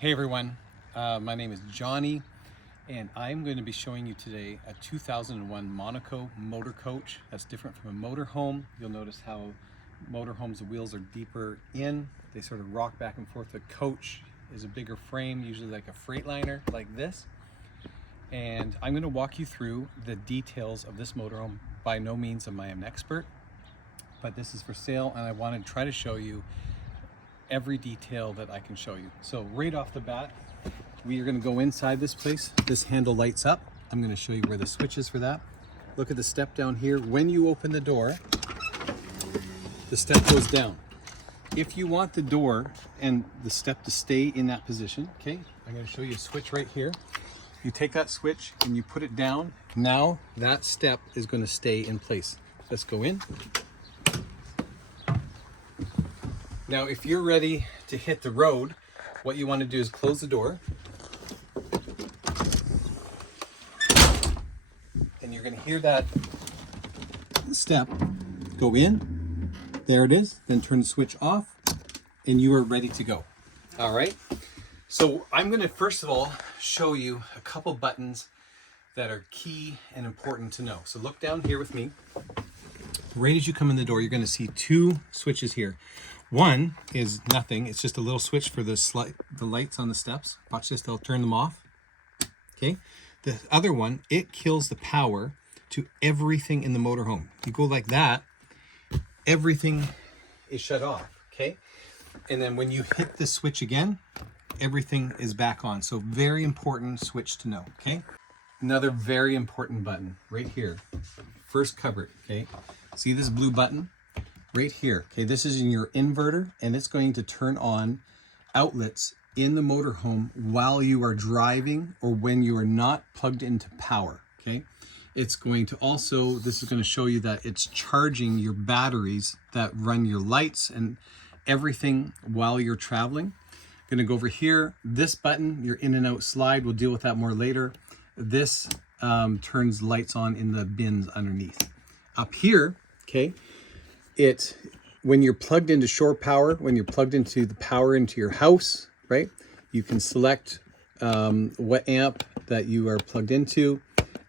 Hey everyone, my name is Johnny and I'm going to be showing you today a 2001 Monaco motor coach. That's different from a motorhome. You'll notice how motorhomes, the wheels are deeper in. They sort of rock back and forth. The coach is a bigger frame, usually like a Freightliner like this. And I'm going to walk you through the details of this motorhome. By no means am I an expert, but this is for sale and I want to try to show you every detail that I can show you. So right off the bat, we are going to go inside this place. This handle lights up. I'm going to show you where the switch is for that. Look at the step down here. When you open the door, the step goes down. If you want the door and the step to stay in that position, okay, I'm going to show you a switch right here. You take that switch and you put it down. Now that step is going to stay in place. Let's go in. Now, if you're ready to hit the road, what you want to do is close the door. And you're going to hear that step go in. There it is. Then turn the switch off and you are ready to go. All right. So I'm going to first of all show you a couple buttons that are key and important to know. So look down here with me. Right as you come in the door, you're going to see two switches here. One is nothing. It's just a little switch for the lights on the steps. Watch this, they'll turn them off. Okay. The other one, it kills the power to everything in the motorhome. You go like that, everything is shut off. Okay. And then when you hit the switch again, everything is back on. So very important switch to know. Okay. Another very important button right here. First cover it. Okay. See this blue button? Right here, okay, this is in your inverter and it's going to turn on outlets in the motorhome while you are driving or when you are not plugged into power, okay? It's going to also, this is going to show you that it's charging your batteries that run your lights and everything while you're traveling. I'm going to go over here, this button, your in and out slide, we'll deal with that more later. This turns lights on in the bins underneath. Up here, okay, when you're plugged into shore power, when you're plugged into the power into your house, right? You can select what amp that you are plugged into.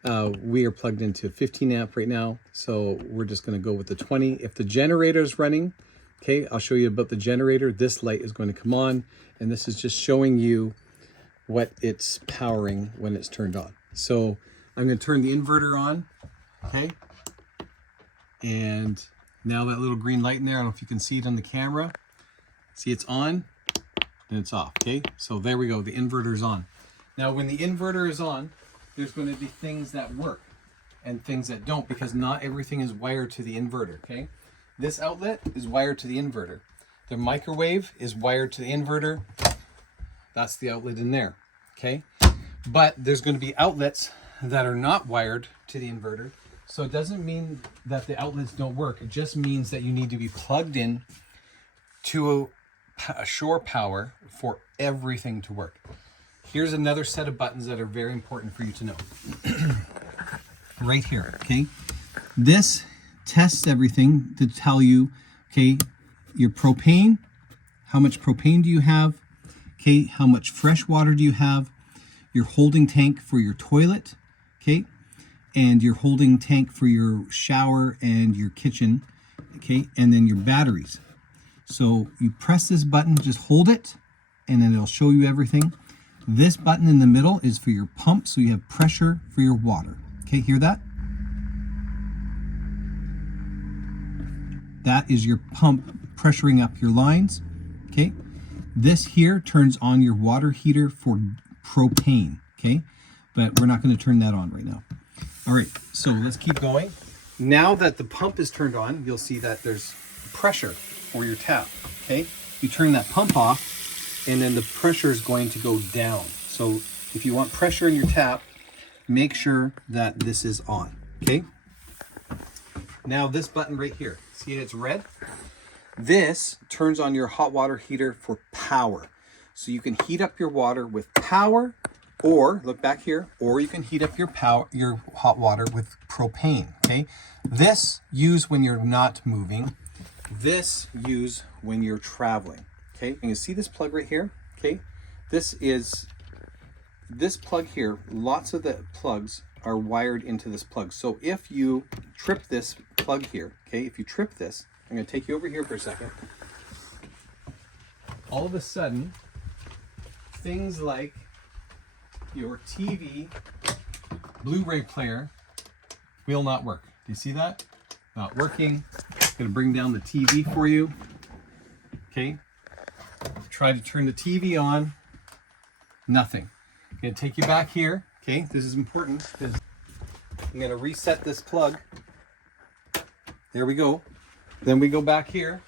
We are plugged into 15 amp right now, so we're just going to go with the 20. If the generator is running, okay, I'll show you about the generator. This light is going to come on, and this is just showing you what it's powering when it's turned on. So I'm going to turn the inverter on, okay? And now that little green light in there, I don't know if you can see it on the camera. See, it's on and it's off, okay? So there we go, the inverter's on. Now when the inverter is on, there's going to be things that work and things that don't because not everything is wired to the inverter, okay? This outlet is wired to the inverter. The microwave is wired to the inverter. That's the outlet in there, okay? But there's going to be outlets that are not wired to the inverter. So it doesn't mean that the outlets don't work. It just means that you need to be plugged in to a shore power for everything to work. Here's another set of buttons that are very important for you to know. Right here, okay? This tests everything to tell you, okay, your propane, how much propane do you have? Okay, how much fresh water do you have? Your holding tank for your toilet, okay? And your holding tank for your shower and your kitchen, okay? And then your batteries. So you press this button, just hold it, and then it'll show you everything. This button in the middle is for your pump, so you have pressure for your water. Okay, hear that? That is your pump pressuring up your lines, okay? This here turns on your water heater for propane, okay? But we're not going to turn that on right now. All right, so let's keep going. Now that the pump is turned on, you'll see that there's pressure for your tap, okay? You turn that pump off, and then the pressure is going to go down. So if you want pressure in your tap, make sure that this is on, okay? Now this button right here, see it's red? This turns on your hot water heater for power. So you can heat up your water with power, or look back here, or you can heat up your hot water with propane, okay? This use when you're not moving. This use when you're traveling, okay? And you see this plug right here, okay? this plug here, lots of the plugs are wired into this plug. So if you trip this plug here, okay, if you trip this, I'm going to take you over here for a second. All of a sudden, things like your TV, Blu-ray player will not work. Do you see that? Not working. Going to bring down the TV for you. Okay. Try to turn the TV on. Nothing. I'm going to take you back here. Okay. This is important because I'm going to reset this plug. There we go. Then we go back here.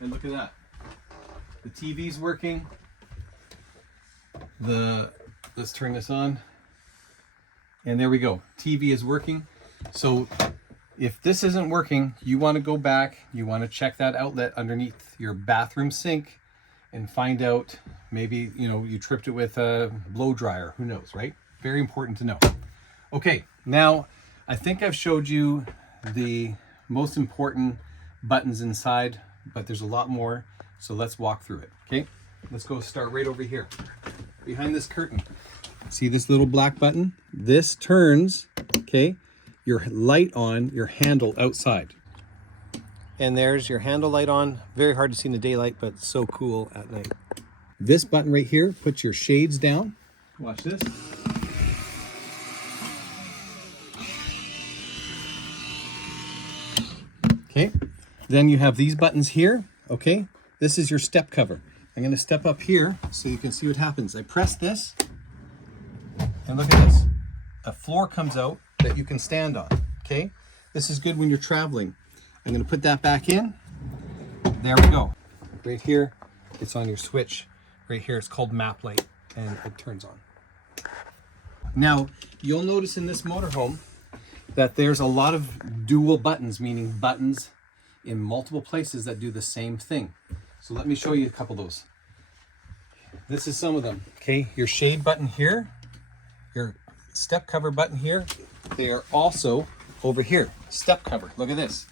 And look at that. The TV's working. Let's turn this on. And there we go. TV is working. So if this isn't working, you want to go back, you want to check that outlet underneath your bathroom sink and find out, maybe, you know, you tripped it with a blow dryer, who knows, right? Very important to know. Okay, now I think I've showed you the most important buttons inside, but there's a lot more, so let's walk through it. Okay, let's go start right over here behind this curtain. See this little black button? This turns, okay, your light on, your handle outside. And there's your handle light on. Very hard to see in the daylight, but so cool at night. This button right here puts your shades down. Watch this. Okay, then you have these buttons here, okay? This is your step cover. I'm gonna step up here so you can see what happens. I press this, and look at this. A floor comes out that you can stand on, okay? This is good when you're traveling. I'm gonna put that back in. There we go. Right here, it's on your switch. Right here, it's called map light, and it turns on. Now, you'll notice in this motorhome that there's a lot of dual buttons, meaning buttons in multiple places that do the same thing. So let me show you a couple of those. This is some of them, okay? Your shade button here, your step cover button here, they are also over here, step cover. Look at this.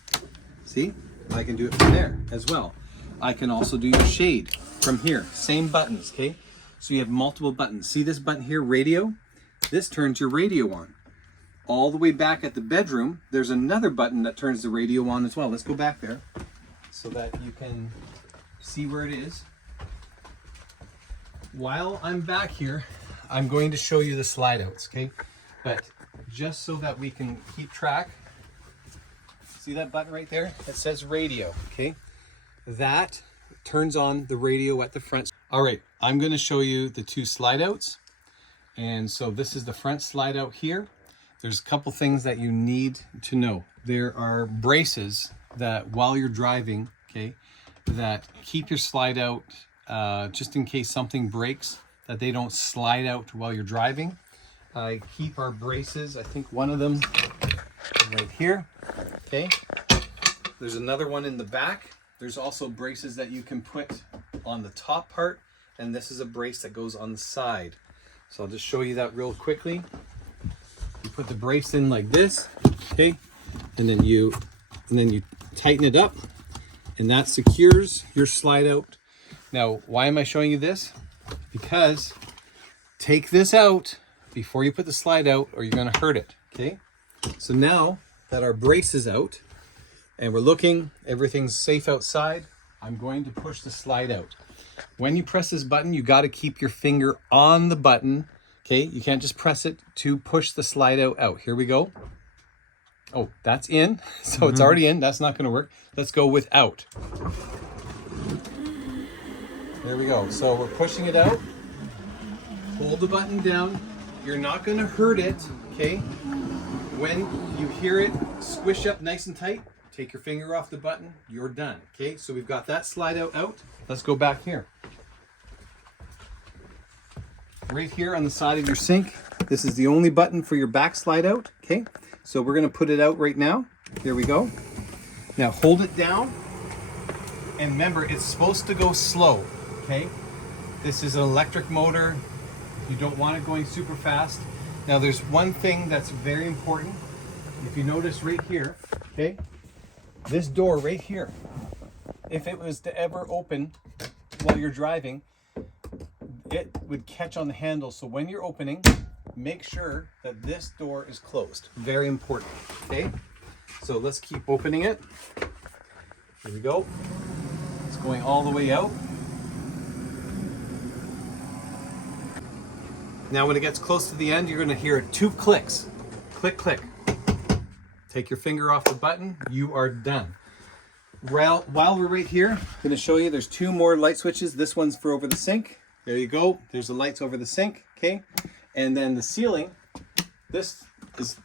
See? I can do it from there as well. I can also do your shade from here, same buttons, okay? So you have multiple buttons. See this button here, radio? This turns your radio on. All the way back at the bedroom, there's another button that turns the radio on as well. Let's go back there so that you can see where it is. While I'm back here, I'm going to show you the slide outs, okay? But just so that we can keep track, see that button right there? It says radio, okay? That turns on the radio at the front. All right, I'm gonna show you the two slide outs. And so this is the front slide out here. There's a couple things that you need to know. There are braces that while you're driving, okay, that keep your slide out just in case something breaks, that they don't slide out while you're driving. I keep our braces, I think one of them right here, okay? There's another one in the back. There's also braces that you can put on the top part, and this is a brace that goes on the side. So I'll just show you that real quickly. You put the brace in like this, okay? And then you tighten it up, and that secures your slide out. Now, why am I showing you this? Because take this out before you put the slide out or you're gonna hurt it, okay? So now that our brace is out and we're looking, everything's safe outside, I'm going to push the slide out. When you press this button, you gotta keep your finger on the button, okay? You can't just press it to push the slide out. Here we go. Oh, that's in, so it's already in, that's not gonna work. Let's go with out. There we go. So we're pushing it out. Hold the button down. You're not going to hurt it, okay? When you hear it squish up nice and tight, take your finger off the button. You're done, okay? So we've got that slide out. Let's go back here. Right here on the side of your sink, this is the only button for your back slide out, okay? So we're going to put it out right now. Here we go. Now hold it down. And remember, it's supposed to go slow. Okay, this is an electric motor. You don't want it going super fast. Now there's one thing that's very important. If you notice right here, okay, this door right here, if it was to ever open, while you're driving, it would catch on the handle. So when you're opening, make sure that this door is closed. Very important, okay? So let's keep opening it. Here we go. It's going all the way out. Now when it gets close to the end, you're gonna hear 2 clicks. Click, click. Take your finger off the button, you are done. While we're right here, I'm gonna show you there's 2 more light switches. This one's for over the sink. There you go. There's the lights over the sink, okay? And then the ceiling,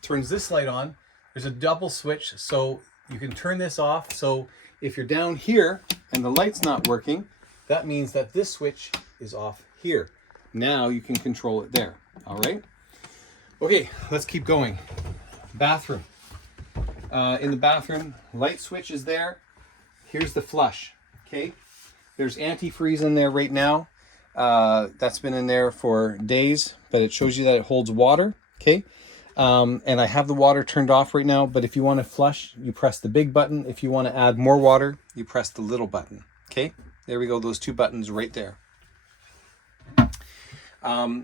turns this light on. There's a double switch, so you can turn this off. So if you're down here and the light's not working, that means that this switch is off here. Now you can control it there, all right? Okay, let's keep going. Bathroom. In the bathroom, light switch is there. Here's the flush, okay? There's antifreeze in there right now. That's been in there for days, but it shows you that it holds water, okay? And I have the water turned off right now, but if you want to flush, you press the big button. If you want to add more water, you press the little button, okay? There we go, those 2 buttons right there.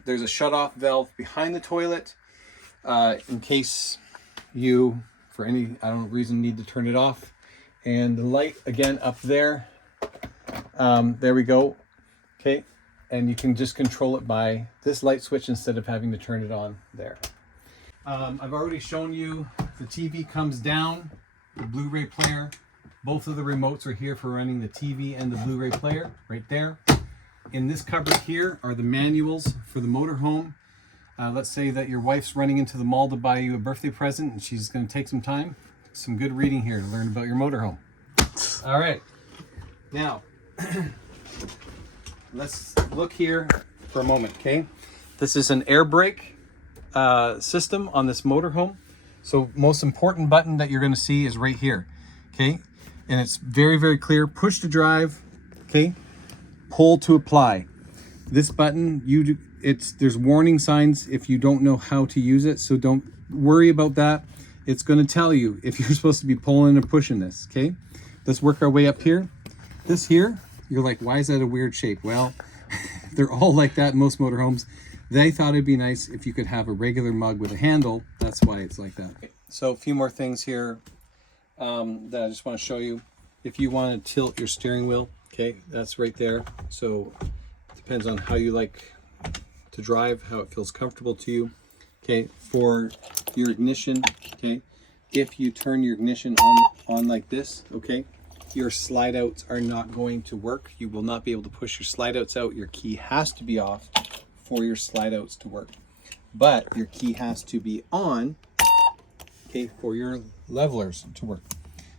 There's a shut-off valve behind the toilet in case you, for any reason, need to turn it off. And the light, again, up there. There we go, okay? And you can just control it by this light switch instead of having to turn it on there. I've already shown you the TV comes down, the Blu-ray player. Both of the remotes are here for running the TV and the Blu-ray player, right there. In this cupboard here are the manuals for the motorhome. Let's say that your wife's running into the mall to buy you a birthday present and she's going to take some time. Some good reading here to learn about your motorhome. All right, now let's look here for a moment, okay? This is an air brake system on this motorhome. So most important button that you're going to see is right here, okay? And it's very, very clear. Push to drive, okay? Pull to apply. This button, there's warning signs if you don't know how to use it, so don't worry about that. It's going to tell you if you're supposed to be pulling and pushing this, okay? Let's work our way up here. This here, you're like, why is that a weird shape? Well, they're all like that in most motorhomes. They thought it'd be nice if you could have a regular mug with a handle. That's why it's like that. Okay. So a few more things here that I just want to show you. If you want to tilt your steering wheel, okay, that's right there. So it depends on how you like to drive, how it feels comfortable to you. Okay, for your ignition, okay, if you turn your ignition on like this, okay, your slide outs are not going to work. You will not be able to push your slide outs out. Your key has to be off for your slide outs to work. But your key has to be on, okay, for your levelers to work.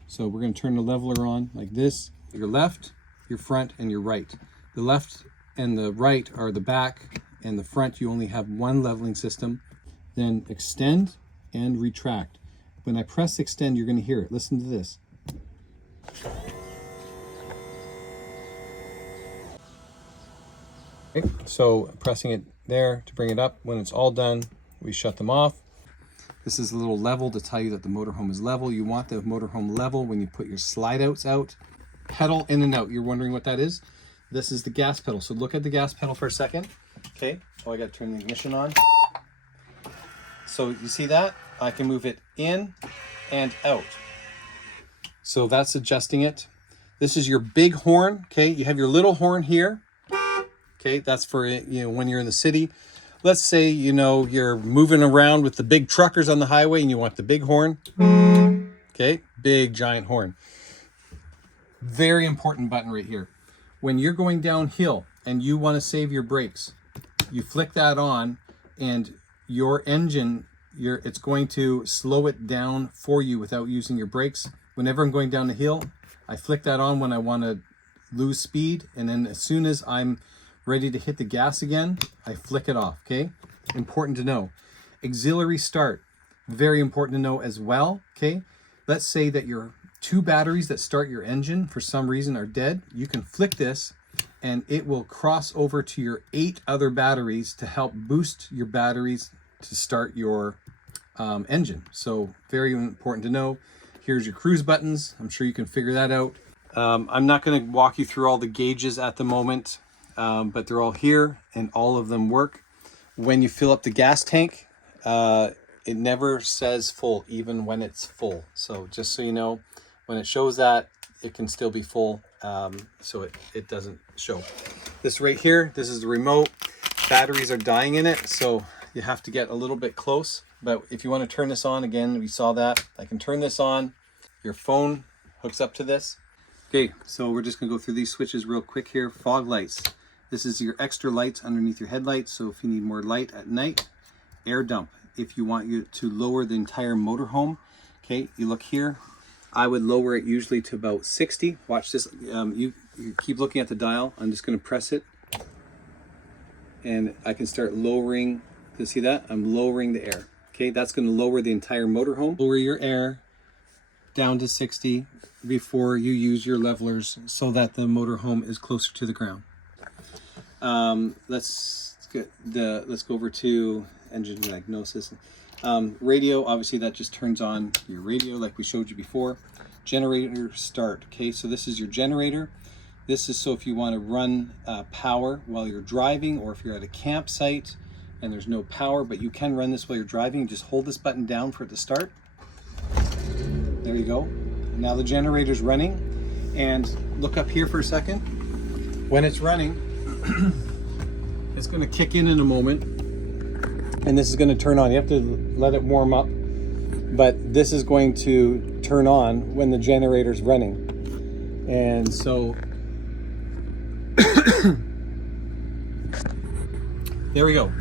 So we're going to turn the leveler on like this. Your left, your front, and your right. The left and the right are the back, and the front you only have one leveling system. Then extend and retract. When I press extend, you're going to hear it. Listen to this. Okay, so pressing it there to bring it up. When it's all done, we shut them off. This is a little level to tell you that the motorhome is level. You want the motorhome level when you put your slide outs out. Pedal in and out. You're wondering what that is? This is the gas pedal. So look at the gas pedal for a second. Okay. Oh, I got to turn the ignition on. So you see that? I can move it in and out. So that's adjusting it. This is your big horn. Okay. You have your little horn here. Okay. That's for, when you're in the city. Let's say, you're moving around with the big truckers on the highway and you want the big horn. Okay. Big giant horn. Very important button right here. When you're going downhill and you want to save your brakes, you flick that on and your engine, it's going to slow it down for you without using your brakes. Whenever I'm going down the hill, I flick that on when I want to lose speed. And then as soon as I'm ready to hit the gas again, I flick it off, okay? Important to know. Auxiliary start, very important to know as well, okay? Let's say that your 2 batteries that start your engine for some reason are dead. You can flick this and it will cross over to your 8 other batteries to help boost your batteries to start your engine. So very important to know. Here's your cruise buttons. I'm sure you can figure that out. I'm not going to walk you through all the gauges at the moment, but they're all here and all of them work. When you fill up the gas tank, it never says full, even when it's full. So just so you know, when it shows that, it can still be full, so it doesn't show. This right here, this is the remote. Batteries are dying in it, so you have to get a little bit close. But if you want to turn this on, again, we saw that. I can turn this on. Your phone hooks up to this. Okay, so we're just gonna go through these switches real quick here. Fog lights. This is your extra lights underneath your headlights, so if you need more light at night. Air dump, if you want you to lower the entire motorhome. Okay, you look here. I would lower it usually to about 60. Watch this. You keep looking at the dial. I'm just going to press it, and I can start lowering. You see that? I'm lowering the air. Okay, that's going to lower the entire motorhome. Lower your air down to 60 before you use your levelers, so that the motorhome is closer to the ground. Let's go over to engine diagnosis. Radio, obviously that just turns on your radio like we showed you before. Generator start. Okay, so this is your generator. This is so if you want to run power while you're driving, or if you're at a campsite and there's no power, but you can run this while you're driving. Just hold this button down for it to start. There you go. Now the generator's running, and look up here for a second. When it's running, it's going to kick in a moment, and this is going to turn on. You have to let it warm up, but this is going to turn on when the generator's running. And so there we go.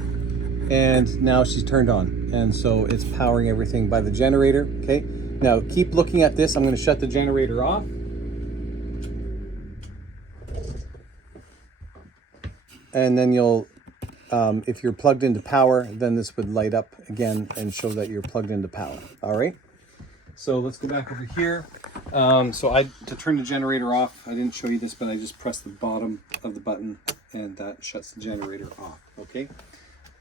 And now she's turned on, and so it's powering everything by the generator. Okay, now keep looking at this. I'm going to shut the generator off. And then you'll, if you're plugged into power, then this would light up again and show that you're plugged into power. All right. So let's go back over here. To turn the generator off, I didn't show you this, but I just pressed the bottom of the button, and that shuts the generator off. Okay.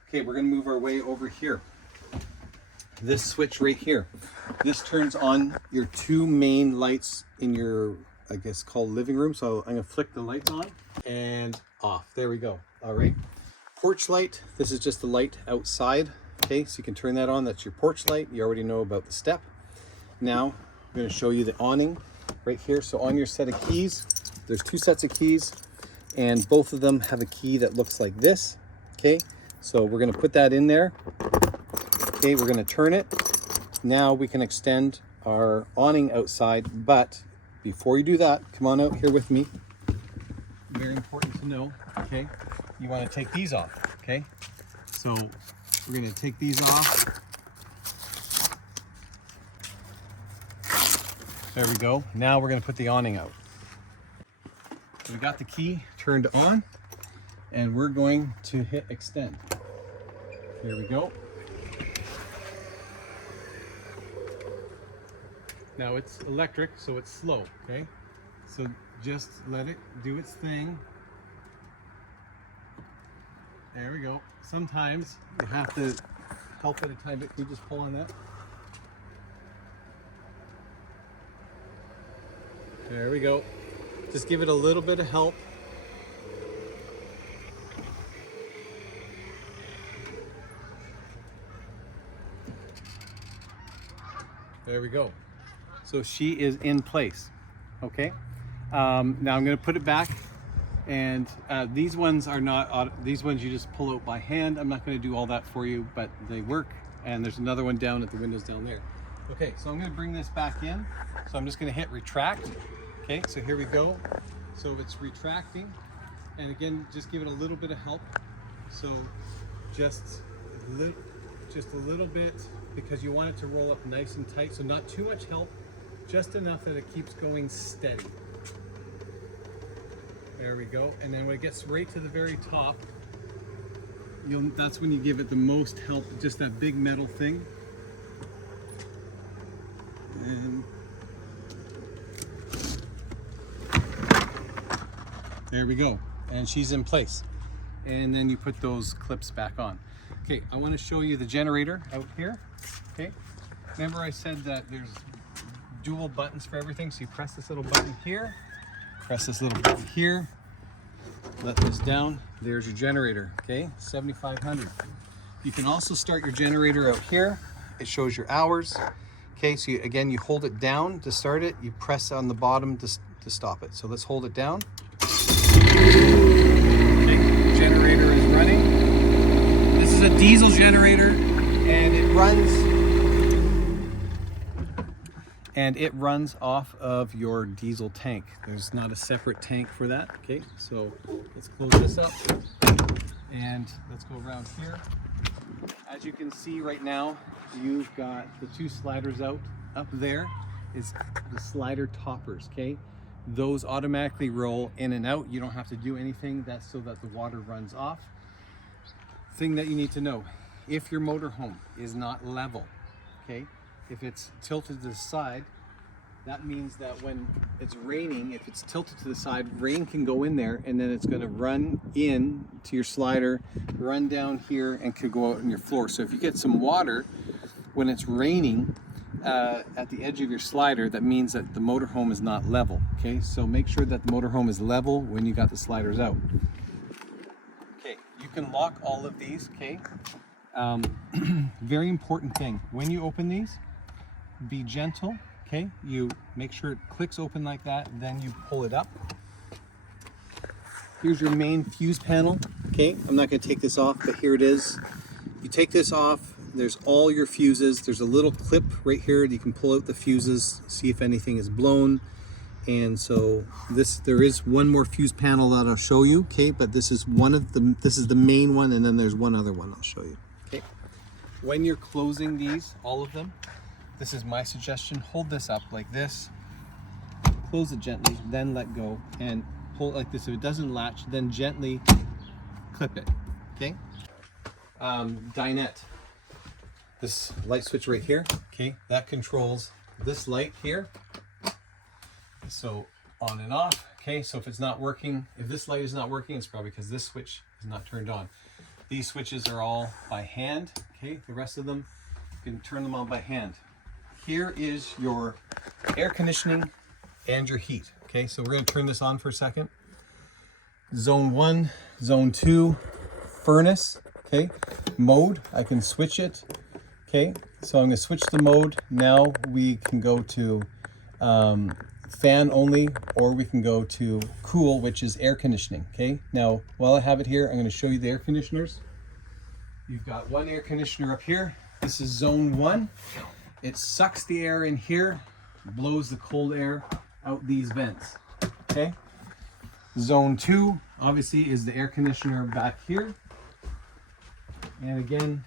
Okay, we're going to move our way over here. This switch right here, this turns on your two main lights in your, I guess, called living room. So I'm going to flick the lights on and off. There we go. All right. Porch light. This is just the light outside. Okay, so you can turn that on. That's your porch light. You already know about the step. Now I'm going to show you the awning right here. So on your set of keys, there's two sets of keys, and both of them have a key that looks like this. Okay, so we're going to put that in there. Okay, we're going to turn it. Now we can extend our awning outside, but before you do that, come on out here with me. Very important to know. Okay, you want to take these off. Okay, so we're going to take these off. There we go. Now we're going to put the awning out. So we got the key turned on, and we're going to hit extend. There we go. Now it's electric, so it's slow, okay? So just let it do its thing. There we go. Sometimes you have to help it a tiny bit. Can you just pull on that? There we go. Just give it a little bit of help. There we go. So she is in place. Okay. Now I'm going to put it back, and these ones are not. These ones you just pull out by hand. I'm not going to do all that for you, but they work. And there's another one down at the windows down there. Okay. So I'm going to bring this back in. So I'm just going to hit retract. Okay. So here we go. So it's retracting, and again, just give it a little bit of help. So just a little bit, because you want it to roll up nice and tight. So not too much help, just enough that it keeps going steady. There we go. And then when it gets right to the very top, that's when you give it the most help, just that big metal thing. And there we go. And she's in place. And then you put those clips back on. Okay, I want to show you the generator out here. Okay, remember I said that there's dual buttons for everything. So you press this little button here, Press this little button here, let this down. There's your generator, okay? 7,500. You can also start your generator out here. It shows your hours. Okay, so again, you hold it down to start it. You press on the bottom to stop it. So let's hold it down. Okay, generator is running. This is a diesel generator, and it runs off of your diesel tank. There's not a separate tank for that. Okay, so let's close this up and let's go around here. As you can see right now, you've got the two sliders out. Up there is the slider toppers, okay? Those automatically roll in and out. You don't have to do anything. That's so that the water runs off. Thing that you need to know, if your motorhome is not level, okay? If it's tilted to the side, that means that when it's raining, if it's tilted to the side, rain can go in there and then it's gonna run in to your slider, run down here, and could go out on your floor. So if you get some water when it's raining at the edge of your slider, that means that the motorhome is not level, okay? So make sure that the motorhome is level when you got the sliders out. Okay, you can lock all of these, okay? Very important thing, when you open these, be gentle. Okay, you make sure it clicks open like that, then you pull it up. Here's your main fuse panel. Okay, I'm not going to take this off, but here it is. You take this off, there's all your fuses. There's a little clip right here that you can pull out the fuses, see if anything is blown. And so there is one more fuse panel that I'll show you, okay, but this is the main one, and then there's one other one I'll show you. Okay, when you're closing these, all of them, this is my suggestion, hold this up like this, close it gently, then let go, and pull it like this. If it doesn't latch, then gently clip it, okay? Dinette, this light switch right here, okay, that controls this light here. So on and off, okay? So if it's not working, if this light is not working, it's probably because this switch is not turned on. These switches are all by hand, okay? The rest of them, you can turn them on by hand. Here is your air conditioning and your heat. Okay, so we're going to turn this on for a second. Zone 1, Zone 2, furnace. Okay, mode, I can switch it. Okay, so I'm going to switch the mode. Now we can go to fan only, or we can go to cool, which is air conditioning. Okay, now while I have it here, I'm going to show you the air conditioners. You've got one air conditioner up here. This is Zone 1. It sucks the air in here, blows the cold air out these vents, okay? Zone 2, obviously, is the air conditioner back here. And again,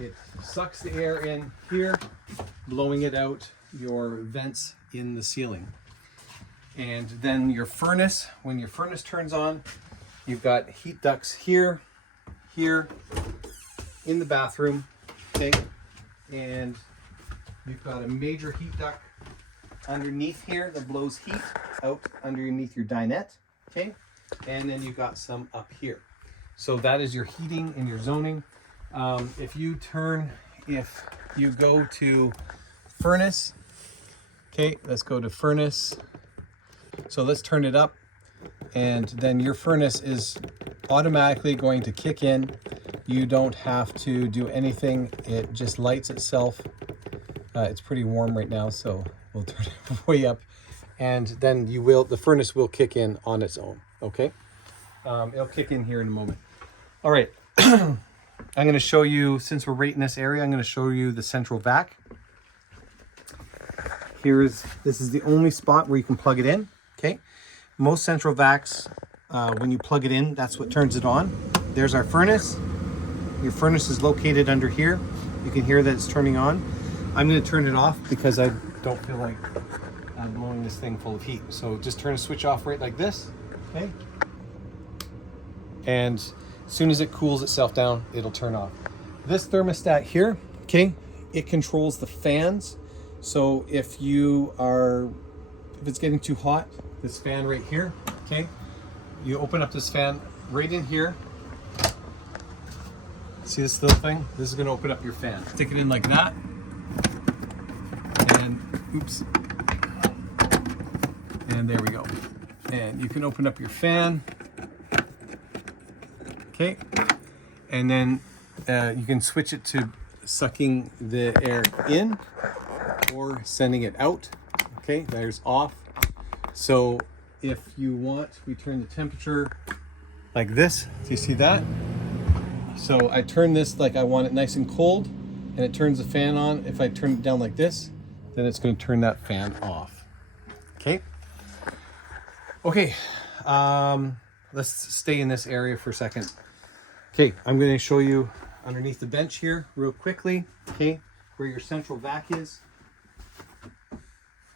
it sucks the air in here, blowing it out your vents in the ceiling. And then your furnace, when your furnace turns on, you've got heat ducts here, here, in the bathroom, okay? And you've got a major heat duct underneath here that blows heat out underneath your dinette, okay? And then you've got some up here. So that is your heating and your zoning. If you go to furnace, okay, let's go to furnace. So let's turn it up, and then your furnace is automatically going to kick in. You don't have to do anything. It just lights itself. It's pretty warm right now, so we'll turn it way up, and then the furnace will kick in on its own, okay? It'll kick in here in a moment. All right, I'm gonna show you, since we're right in this area, I'm gonna show you the central vac. This is the only spot where you can plug it in, okay? Most central vacs, when you plug it in, that's what turns it on. There's our furnace. Your furnace is located under here. You can hear that it's turning on. I'm going to turn it off because I don't feel like blowing this thing full of heat. So just turn the switch off right like this, okay? And as soon as it cools itself down, it'll turn off. This thermostat here, okay, it controls the fans. So if it's getting too hot, this fan right here, okay, you open up this fan right in here. See this little thing? This is going to open up your fan. Stick it in like that. And oops, and there we go. And you can open up your fan. Okay. And then you can switch it to sucking the air in or sending it out. Okay, there's off. So if you want, we turn the temperature like this. Do you see that? So I turn this like I want it nice and cold, and it turns the fan on. If I turn it down like this, then it's going to turn that fan off. Okay. Okay. Let's stay in this area for a second. Okay, I'm going to show you underneath the bench here real quickly, okay, where your central vac is.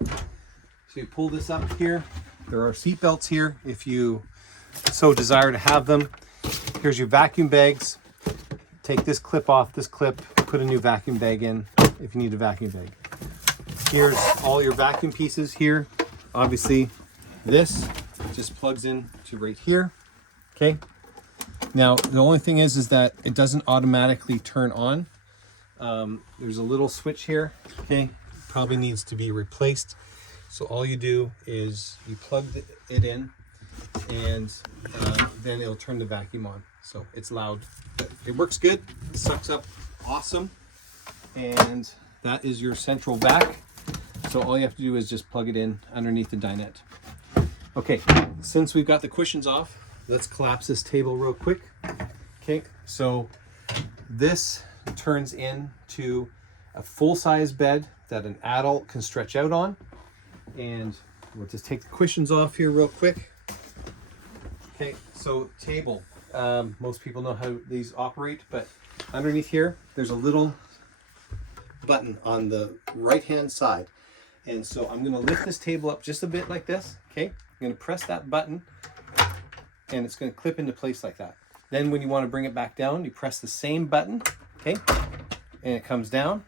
So you pull this up here. There are seat belts here if you so desire to have them. Here's your vacuum bags. Take this clip off, this clip, put a new vacuum bag in if you need a vacuum bag. Here's all your vacuum pieces here. Obviously, this just plugs in to right here, okay? Now, the only thing is that it doesn't automatically turn on. There's a little switch here, okay? Probably needs to be replaced. So all you do is you plug it in, and then it'll turn the vacuum on. So it's loud, but it works good. It sucks up awesome. And that is your central vac. So all you have to do is just plug it in underneath the dinette. Okay, since we've got the cushions off, let's collapse this table real quick. Okay, so this turns into a full-size bed that an adult can stretch out on. And we'll just take the cushions off here real quick. Okay, so table. Most people know how these operate, but underneath here, there's a little button on the right-hand side. And so I'm gonna lift this table up just a bit like this, okay? I'm gonna press that button, and it's going to clip into place like that. Then when you want to bring it back down, you press the same button, okay? And it comes down.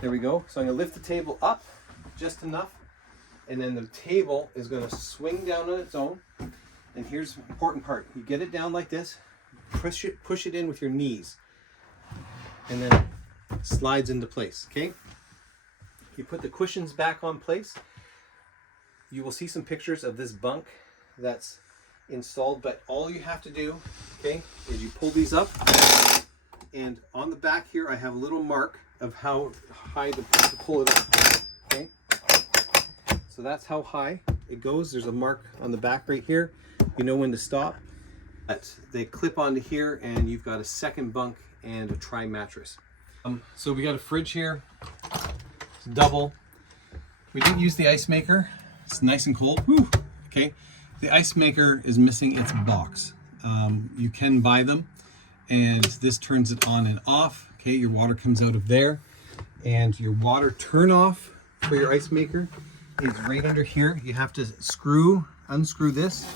There we go. So I'm going to lift the table up just enough, and then the table is going to swing down on its own. And here's the important part. You get it down like this, push it in with your knees, and then it slides into place, okay? You put the cushions back on place. You will see some pictures of this bunk that's installed, but all you have to do, okay, is you pull these up, and on the back here I have a little mark of how high to pull it up, okay? So that's how high it goes. There's a mark on the back right here. You know when to stop. But they clip onto here, and you've got a second bunk and a tri mattress. So we got a fridge here. It's double. We didn't use the ice maker. It's nice and cold. Whew. Okay. The ice maker is missing its box. You can buy them, and this turns it on and off. Okay, your water comes out of there, and your water turn off for your ice maker is right under here. You have to unscrew this,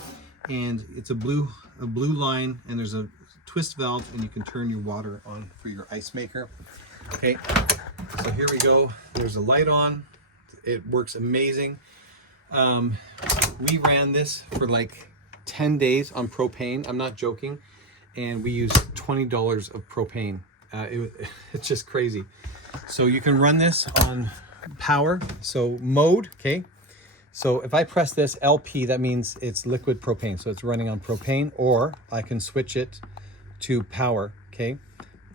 and it's a blue line, and there's a twist valve, and you can turn your water on for your ice maker. Okay, so here we go. There's a light on. It works amazing. We ran this for like 10 days on propane. I'm not joking. And we used $20 of propane. It's just crazy. So you can run this on power. So mode, okay. So if I press this LP, that means it's liquid propane. So it's running on propane, or I can switch it to power, okay,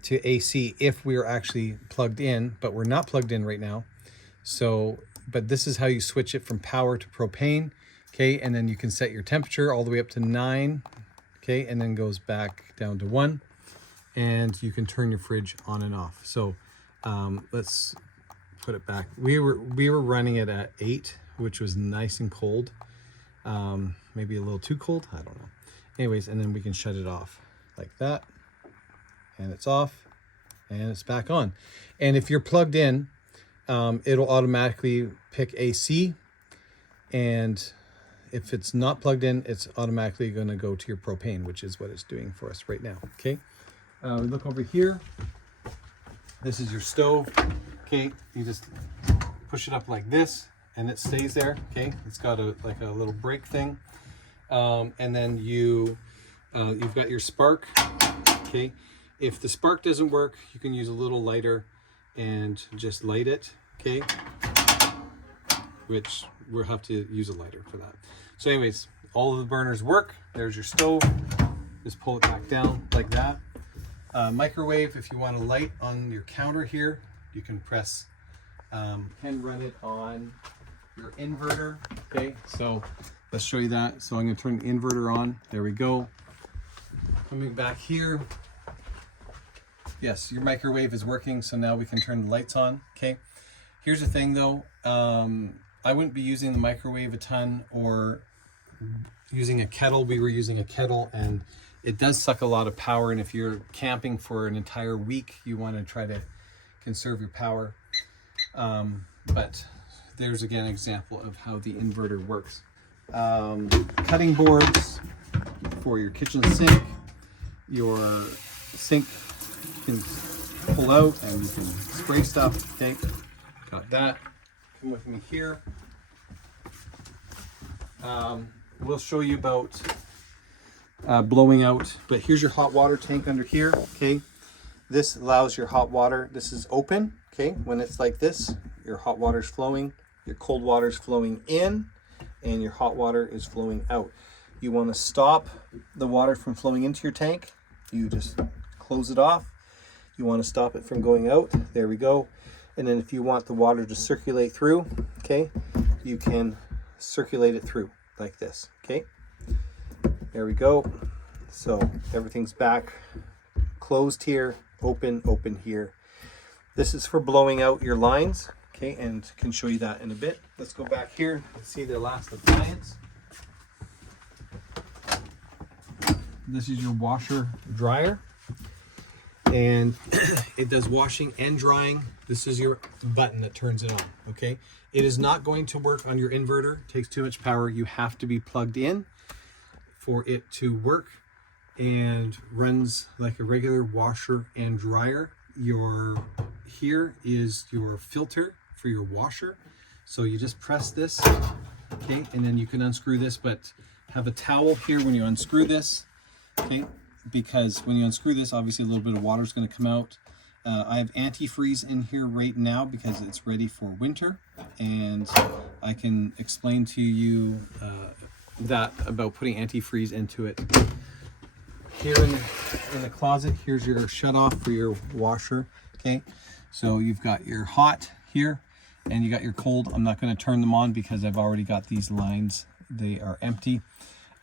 to AC if we're actually plugged in, but we're not plugged in right now. So, but this is how you switch it from power to propane, okay, and then you can set your temperature all the way up to 9, okay, and then goes back down to 1, and you can turn your fridge on and off. So let's put it back. We were running it at 8, which was nice and cold, maybe a little too cold, I don't know. Anyways, and then we can shut it off like that, and it's off, and it's back on. And if you're plugged in, it'll automatically pick AC, and if it's not plugged in, it's automatically going to go to your propane, which is what it's doing for us right now. Okay, we look over here. This is your stove. Okay, you just push it up like this, and it stays there. Okay, it's got like a little brake thing, and then you've got your spark. Okay, if the spark doesn't work, you can use a little lighter and just light it. Okay, which we'll have to use a lighter for that. So anyways, all of the burners work. There's your stove. Just pull it back down like that. Microwave, if you want a light on your counter here, you can press, can run it on your inverter. Okay, so let's show you that. So I'm going to turn the inverter on. There we go. Coming back here. Yes, your microwave is working, so now we can turn the lights on. Okay, here's the thing though. I wouldn't be using the microwave a ton or using a kettle. We were using a kettle and it does suck a lot of power, and if you're camping for an entire week, you want to try to conserve your power. But there's again an example of how the inverter works. Cutting boards for your kitchen sink. Your sink you can pull out and you can spray stuff. Okay, got that. Come with me here. We'll show you about blowing out, but here's your hot water tank under here. Okay, this allows your hot water, this is open. Okay, when it's like this, your hot water is flowing, your cold water is flowing in, and your hot water is flowing out. You want to stop the water from flowing into your tank, you just close it off. You want to stop it from going out, there we go. And then if you want the water to circulate through, okay, you can circulate it through like this. Okay, there we go. So everything's back closed here, open here. This is for blowing out your lines. Okay, and can show you that in a bit. Let's go back here and see the last appliance. This is your washer dryer, and it does washing and drying. This is your button that turns it on. Okay, it is not going to work on your inverter. It takes too much power. You have to be plugged in for it to work, and runs like a regular washer and dryer. Here is your filter for your washer. So you just press this, okay, and then you can unscrew this, but have a towel here when you unscrew this, okay, because when you unscrew this, obviously a little bit of water is going to come out. I have antifreeze in here right now because it's ready for winter, and I can explain to you that about putting antifreeze into it. Here in the closet, here's your shut off for your washer. Okay, so you've got your hot here and you got your cold. I'm not going to turn them on because I've already got these lines. They are empty.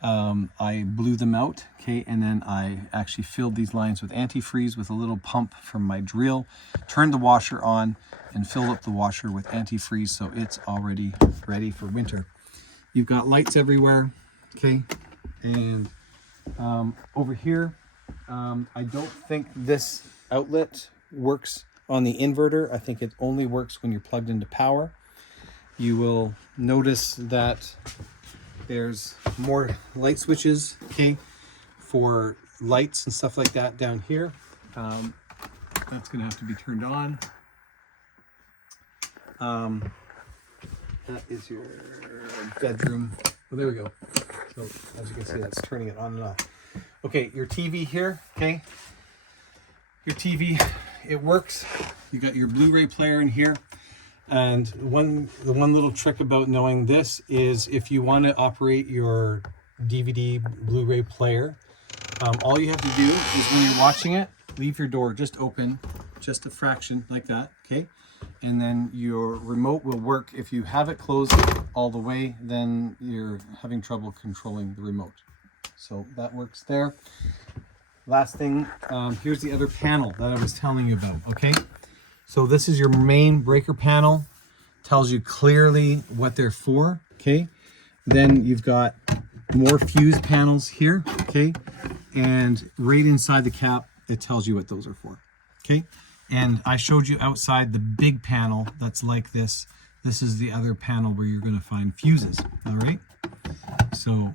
I blew them out, okay, and then I actually filled these lines with antifreeze with a little pump from my drill, turned the washer on and filled up the washer with antifreeze, so it's already ready for winter. You've got lights everywhere, okay, and over here, I don't think this outlet works on the inverter. I think it only works when you're plugged into power. You will notice that there's more light switches, okay, for lights and stuff like that down here. That's gonna have to be turned on. That is your bedroom. Well, there we go. So as you can see, that's turning it on and off. Okay, your TV here, okay. Your TV, it works. You got your Blu-ray player in here. And the one little trick about knowing this is if you want to operate your DVD Blu-ray player, all you have to do is when you're watching it, leave your door just open, just a fraction like that, okay? And then your remote will work. If you have it closed all the way, then you're having trouble controlling the remote. So that works there. Last thing, here's the other panel that I was telling you about, okay? So this is your main breaker panel, tells you clearly what they're for, okay? Then you've got more fuse panels here, okay? And right inside the cap, it tells you what those are for, okay? And I showed you outside the big panel that's like this. This is the other panel where you're gonna find fuses, all right? So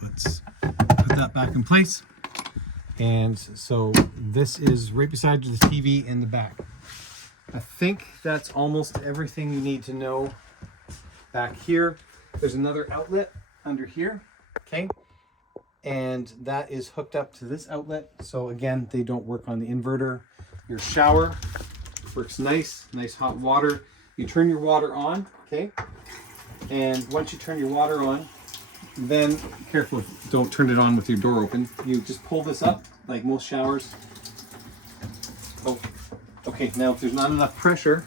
let's put that back in place. And so this is right beside the TV in the back. I think that's almost everything you need to know back here. There's another outlet under here, okay? And that is hooked up to this outlet. So again, they don't work on the inverter. Your shower works nice hot water. You turn your water on, okay? And once you turn your water on, then careful, don't turn it on with your door open. You just pull this up like most showers. Oh, okay, now if there's not enough pressure,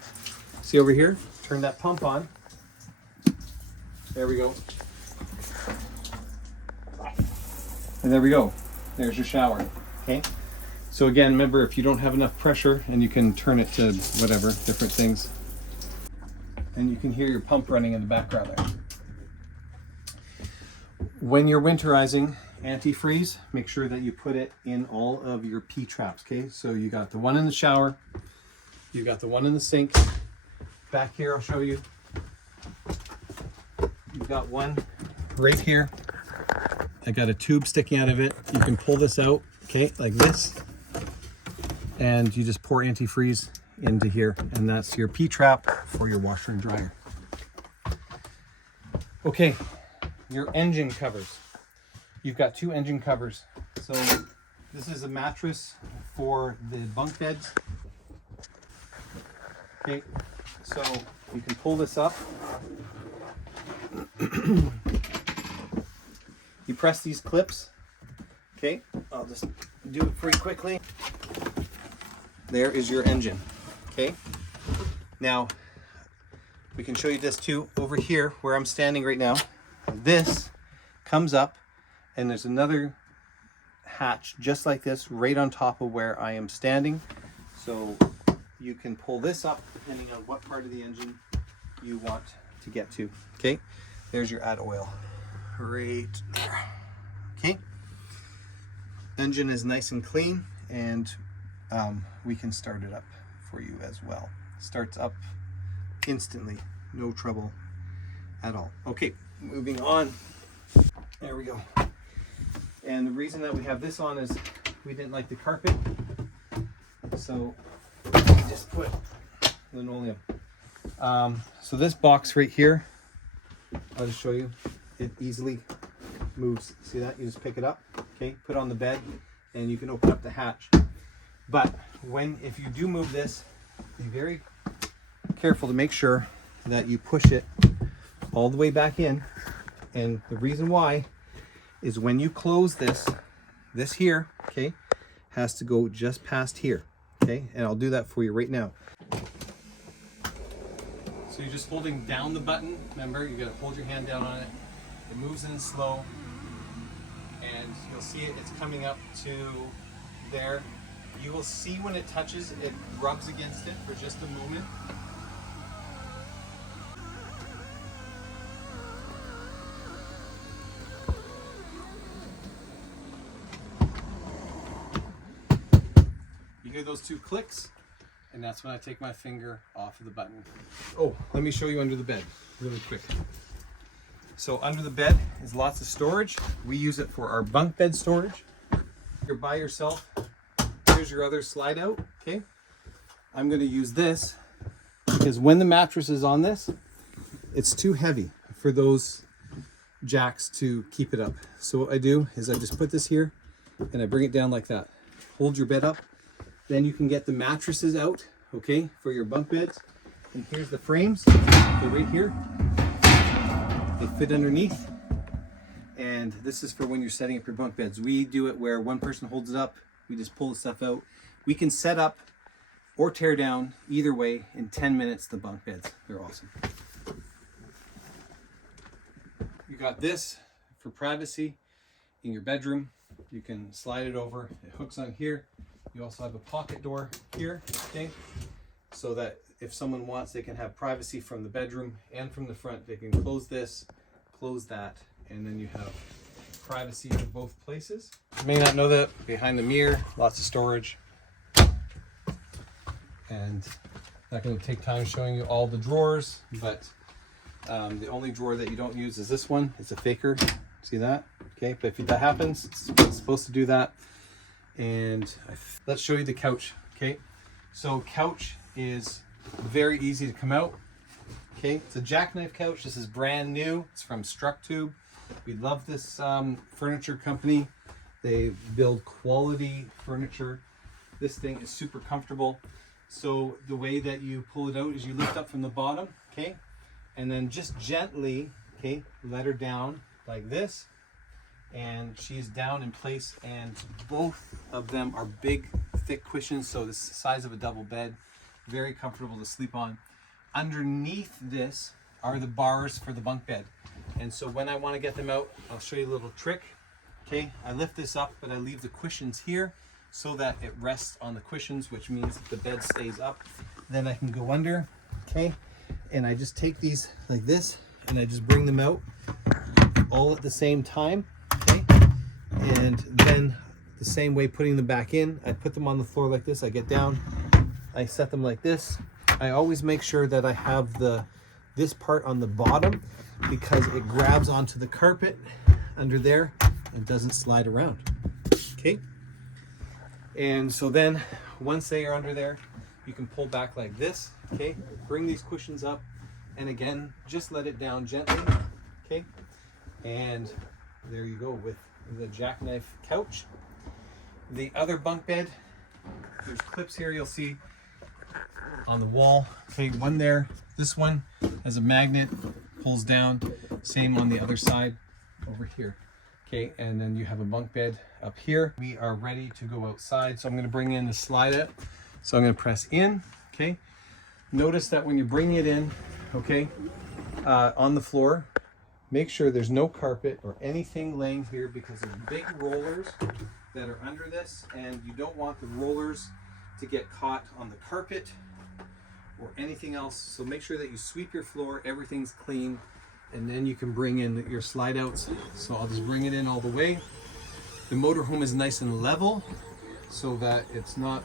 see over here, turn that pump on. There we go. And there we go. There's your shower. Okay. So again, remember, if you don't have enough pressure, and you can turn it to whatever, different things. And you can hear your pump running in the background there. When you're winterizing antifreeze, make sure that you put it in all of your P-traps, okay? So you got the one in the shower, you got the one in the sink. Back here, I'll show you. You've got one right here. I got a tube sticking out of it. You can pull this out, okay, like this. And you just pour antifreeze into here, and that's your P-trap for your washer and dryer. Okay, your engine covers. You've got two engine covers. So this is a mattress for the bunk beds. Okay, so you can pull this up. You press these clips. Okay, I'll just do it pretty quickly. There is your engine. Okay, now we can show you this too over here where I'm standing right now. This comes up, and there's another hatch just like this right on top of where I am standing. So you can pull this up depending on what part of the engine you want to get to. Okay, there's your add oil right there. Okay, engine is nice and clean, and we can start it up for you as well. Starts up instantly, no trouble at all. Okay, moving on. There we go. And the reason that we have this on is we didn't like the carpet, so we just put linoleum. So this box right here, I'll just show you, it easily moves. See that? You just pick it up, okay, put it on the bed, and you can open up the hatch. But if you do move this, be very careful to make sure that you push it all the way back in. And the reason why is when you close this here, okay, has to go just past here, okay? And I'll do that for you right now. So you're just holding down the button. Remember, you gotta hold your hand down on it. It moves in slow, and you'll see it's coming up to there. You will see when it touches, it rubs against it for just a moment. You hear those two clicks, and that's when I take my finger off of the button. Oh, let me show you under the bed really quick. So under the bed is lots of storage. We use it for our bunk bed storage. You're by yourself. Here's your other slide out, okay? I'm gonna use this because when the mattress is on this, it's too heavy for those jacks to keep it up. So what I do is I just put this here and I bring it down like that. Hold your bed up. Then you can get the mattresses out, okay, for your bunk beds. And here's the frames, they're right here. They fit underneath. And this is for when you're setting up your bunk beds. We do it where one person holds it up, we just pull the stuff out. We can set up or tear down, either way, in 10 minutes, the bunk beds. They're awesome. You got this for privacy in your bedroom. You can slide it over, it hooks on here. You also have a pocket door here, okay? So that if someone wants, they can have privacy from the bedroom and from the front. They can close this, close that, and then you have privacy in both places. You may not know that behind the mirror, lots of storage. And not going to take time showing you all the drawers, but the only drawer that you don't use is this one. It's a faker. See that? Okay, but if that happens, it's supposed to do that. And let's show you the couch. Okay, so couch is very easy to come out. Okay, it's a jackknife couch. This is brand new. It's from Structube. We love this furniture company. They build quality furniture. This thing is super comfortable. So the way that you pull it out is you lift up from the bottom, okay? and then just gently, okay, let her down like this, and she's down in place, and both of them are big, thick cushions, so this is the size of a double bed, very comfortable to sleep on. Underneath this are the bars for the bunk bed, and so when I want to get them out, I'll show you a little trick. Okay, I lift this up, but I leave the cushions here so that it rests on the cushions, which means the bed stays up. Then I can go under, okay, and I just take these like this, and I just bring them out all at the same time, okay? And then the same way, putting them back in, I put them on the floor like this, I get down, I set them like this. I always make sure that I have this part on the bottom because it grabs onto the carpet under there and doesn't slide around, okay? And so then once they are under there, you can pull back like this, okay? Bring these cushions up, and again, just let it down gently, okay? And there you go with the jackknife couch. The other bunk bed, there's clips here you'll see on the wall, okay? One there, this one has a magnet, pulls down, same on the other side over here. Okay, and then you have a bunk bed up here. We are ready to go outside, so I'm going to bring in the slide out. So I'm going to press in, okay? Notice that when you're bringing it in, okay, on the floor, make sure there's no carpet or anything laying here because there's big rollers that are under this, and you don't want the rollers to get caught on the carpet or anything else. So make sure that you sweep your floor, everything's clean, and then you can bring in your slide outs. So I'll just bring it in all the way. The motorhome is nice and level so that it's not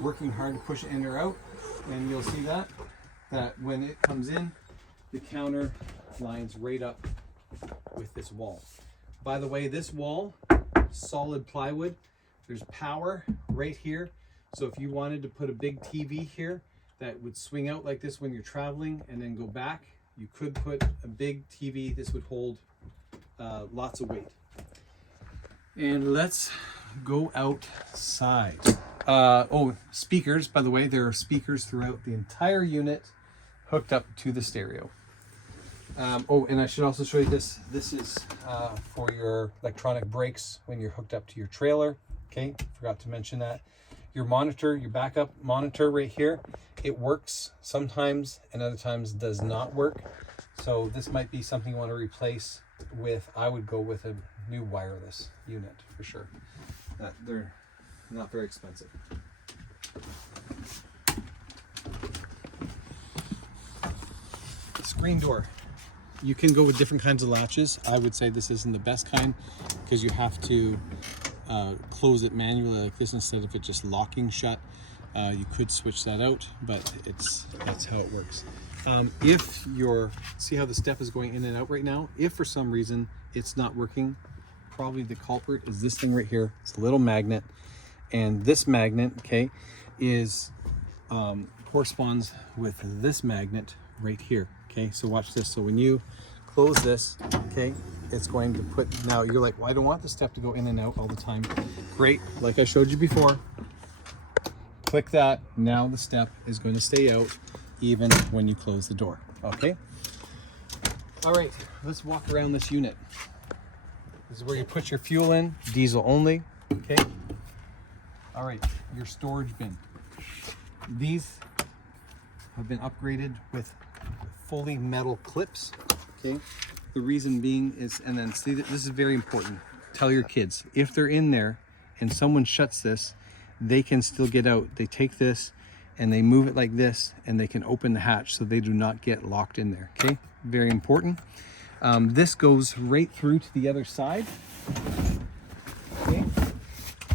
working hard to push it in or out. And you'll see that when it comes in, the counter lines right up with this wall. By the way, this wall, solid plywood, there's power right here. So if you wanted to put a big TV here that would swing out like this when you're traveling and then go back, you could put a big TV. This would hold lots of weight. And let's go outside. Oh, speakers, by the way, there are speakers throughout the entire unit hooked up to the stereo. Oh, and I should also show you this. This is for your electronic brakes when you're hooked up to your trailer. Okay, forgot to mention that. Your monitor, your backup monitor right here, it works sometimes and other times does not work. So this might be something you want to replace with. I would go with a new wireless unit for sure. They're not very expensive. Screen door. You can go with different kinds of latches. I would say this isn't the best kind because you have to close it manually like this instead of it just locking shut. You could switch that out, but that's how it works. If you're, see how the step is going in and out right now? If for some reason it's not working, probably the culprit is this thing right here. It's a little magnet, and this magnet, okay, is corresponds with this magnet right here. Okay, so watch this. So when you close this, okay, it's going to put, now you're like, well, I don't want the step to go in and out all the time. Great, like I showed you before, click that. Now the step is going to stay out even when you close the door. Okay, all right, let's walk around this unit. This is where you put your fuel in, diesel only. Okay, all right, your storage bin. These have been upgraded with fully metal clips. Okay, the reason being is, and then see that this is very important. Tell your kids, if they're in there and someone shuts this, they can still get out. They take this and they move it like this and they can open the hatch so they do not get locked in there. Okay, very important. This goes right through to the other side. Okay,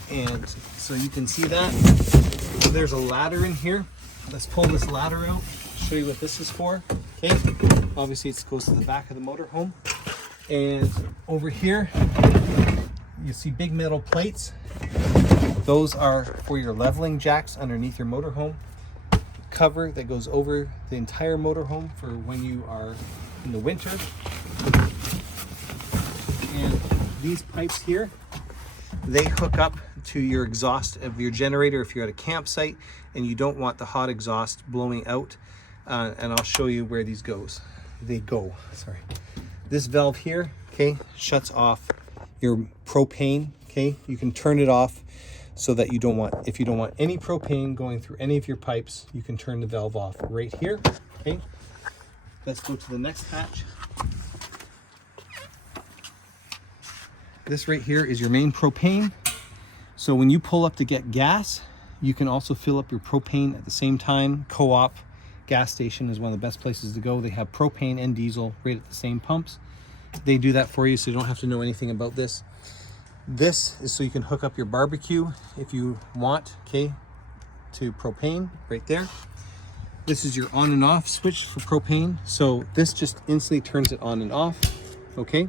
and so you can see that there's a ladder in here. Let's pull this ladder out, show you what this is for. Okay, obviously it goes to the back of the motorhome, and over here you see big metal plates. Those are for your leveling jacks underneath your motorhome. Cover that goes over the entire motorhome for when you are in the winter. And these pipes here, they hook up to your exhaust of your generator if you're at a campsite and you don't want the hot exhaust blowing out. And I'll show you where these goes. they go. Sorry. This valve here, okay, shuts off your propane, okay? You can turn it off so that you don't want, if you don't want any propane going through any of your pipes, you can turn the valve off right here, okay? Let's go to the next hatch. This right here is your main propane. So when you pull up to get gas, you can also fill up your propane at the same time. Co-op gas station is one of the best places to go. They have propane and diesel right at the same pumps. They do that for you, so you don't have to know anything about this. This is so you can hook up your barbecue if you want, okay, to propane right there. This is your on and off switch for propane. So this just instantly turns it on and off, okay?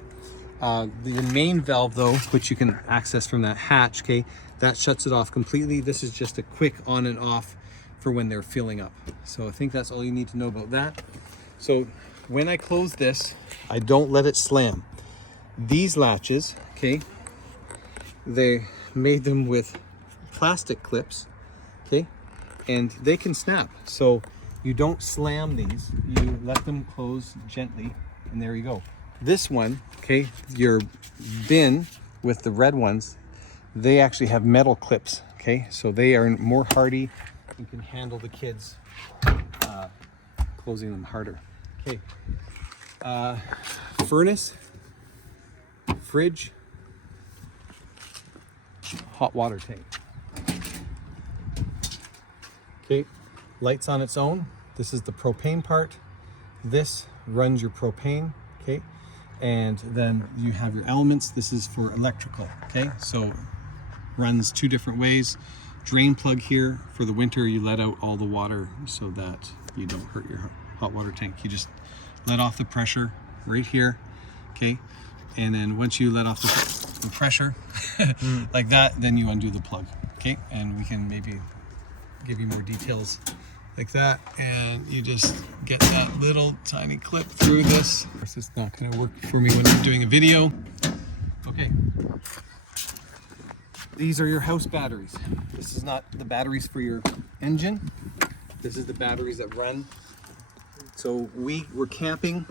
The main valve though, which you can access from that hatch, okay, that shuts it off completely. This is just a quick on and off for when they're filling up. So I think that's all you need to know about that. So when I close this, I don't let it slam. These latches, okay, they made them with plastic clips, okay, and they can snap. So you don't slam these, you let them close gently, and there you go. This one, okay, your bin with the red ones, they actually have metal clips, okay, so they are more hardy and can handle the kids closing them harder. Okay, furnace, fridge, hot water tank. Okay, lights on its own. This is the propane part. This runs your propane, okay? And then you have your elements. This is for electrical, okay? So runs two different ways. Drain plug here. For the winter, you let out all the water so that you don't hurt your hot water tank. You just let off the pressure right here, okay? And then once you let off the pressure like that, then you undo the plug, okay? And we can maybe give you more details like that, and you just get that little tiny clip through this. Of course, it's not going to work for me when I'm doing a video. Okay, these are your house batteries. This is not the batteries for your engine. This is the batteries that run. So we were camping,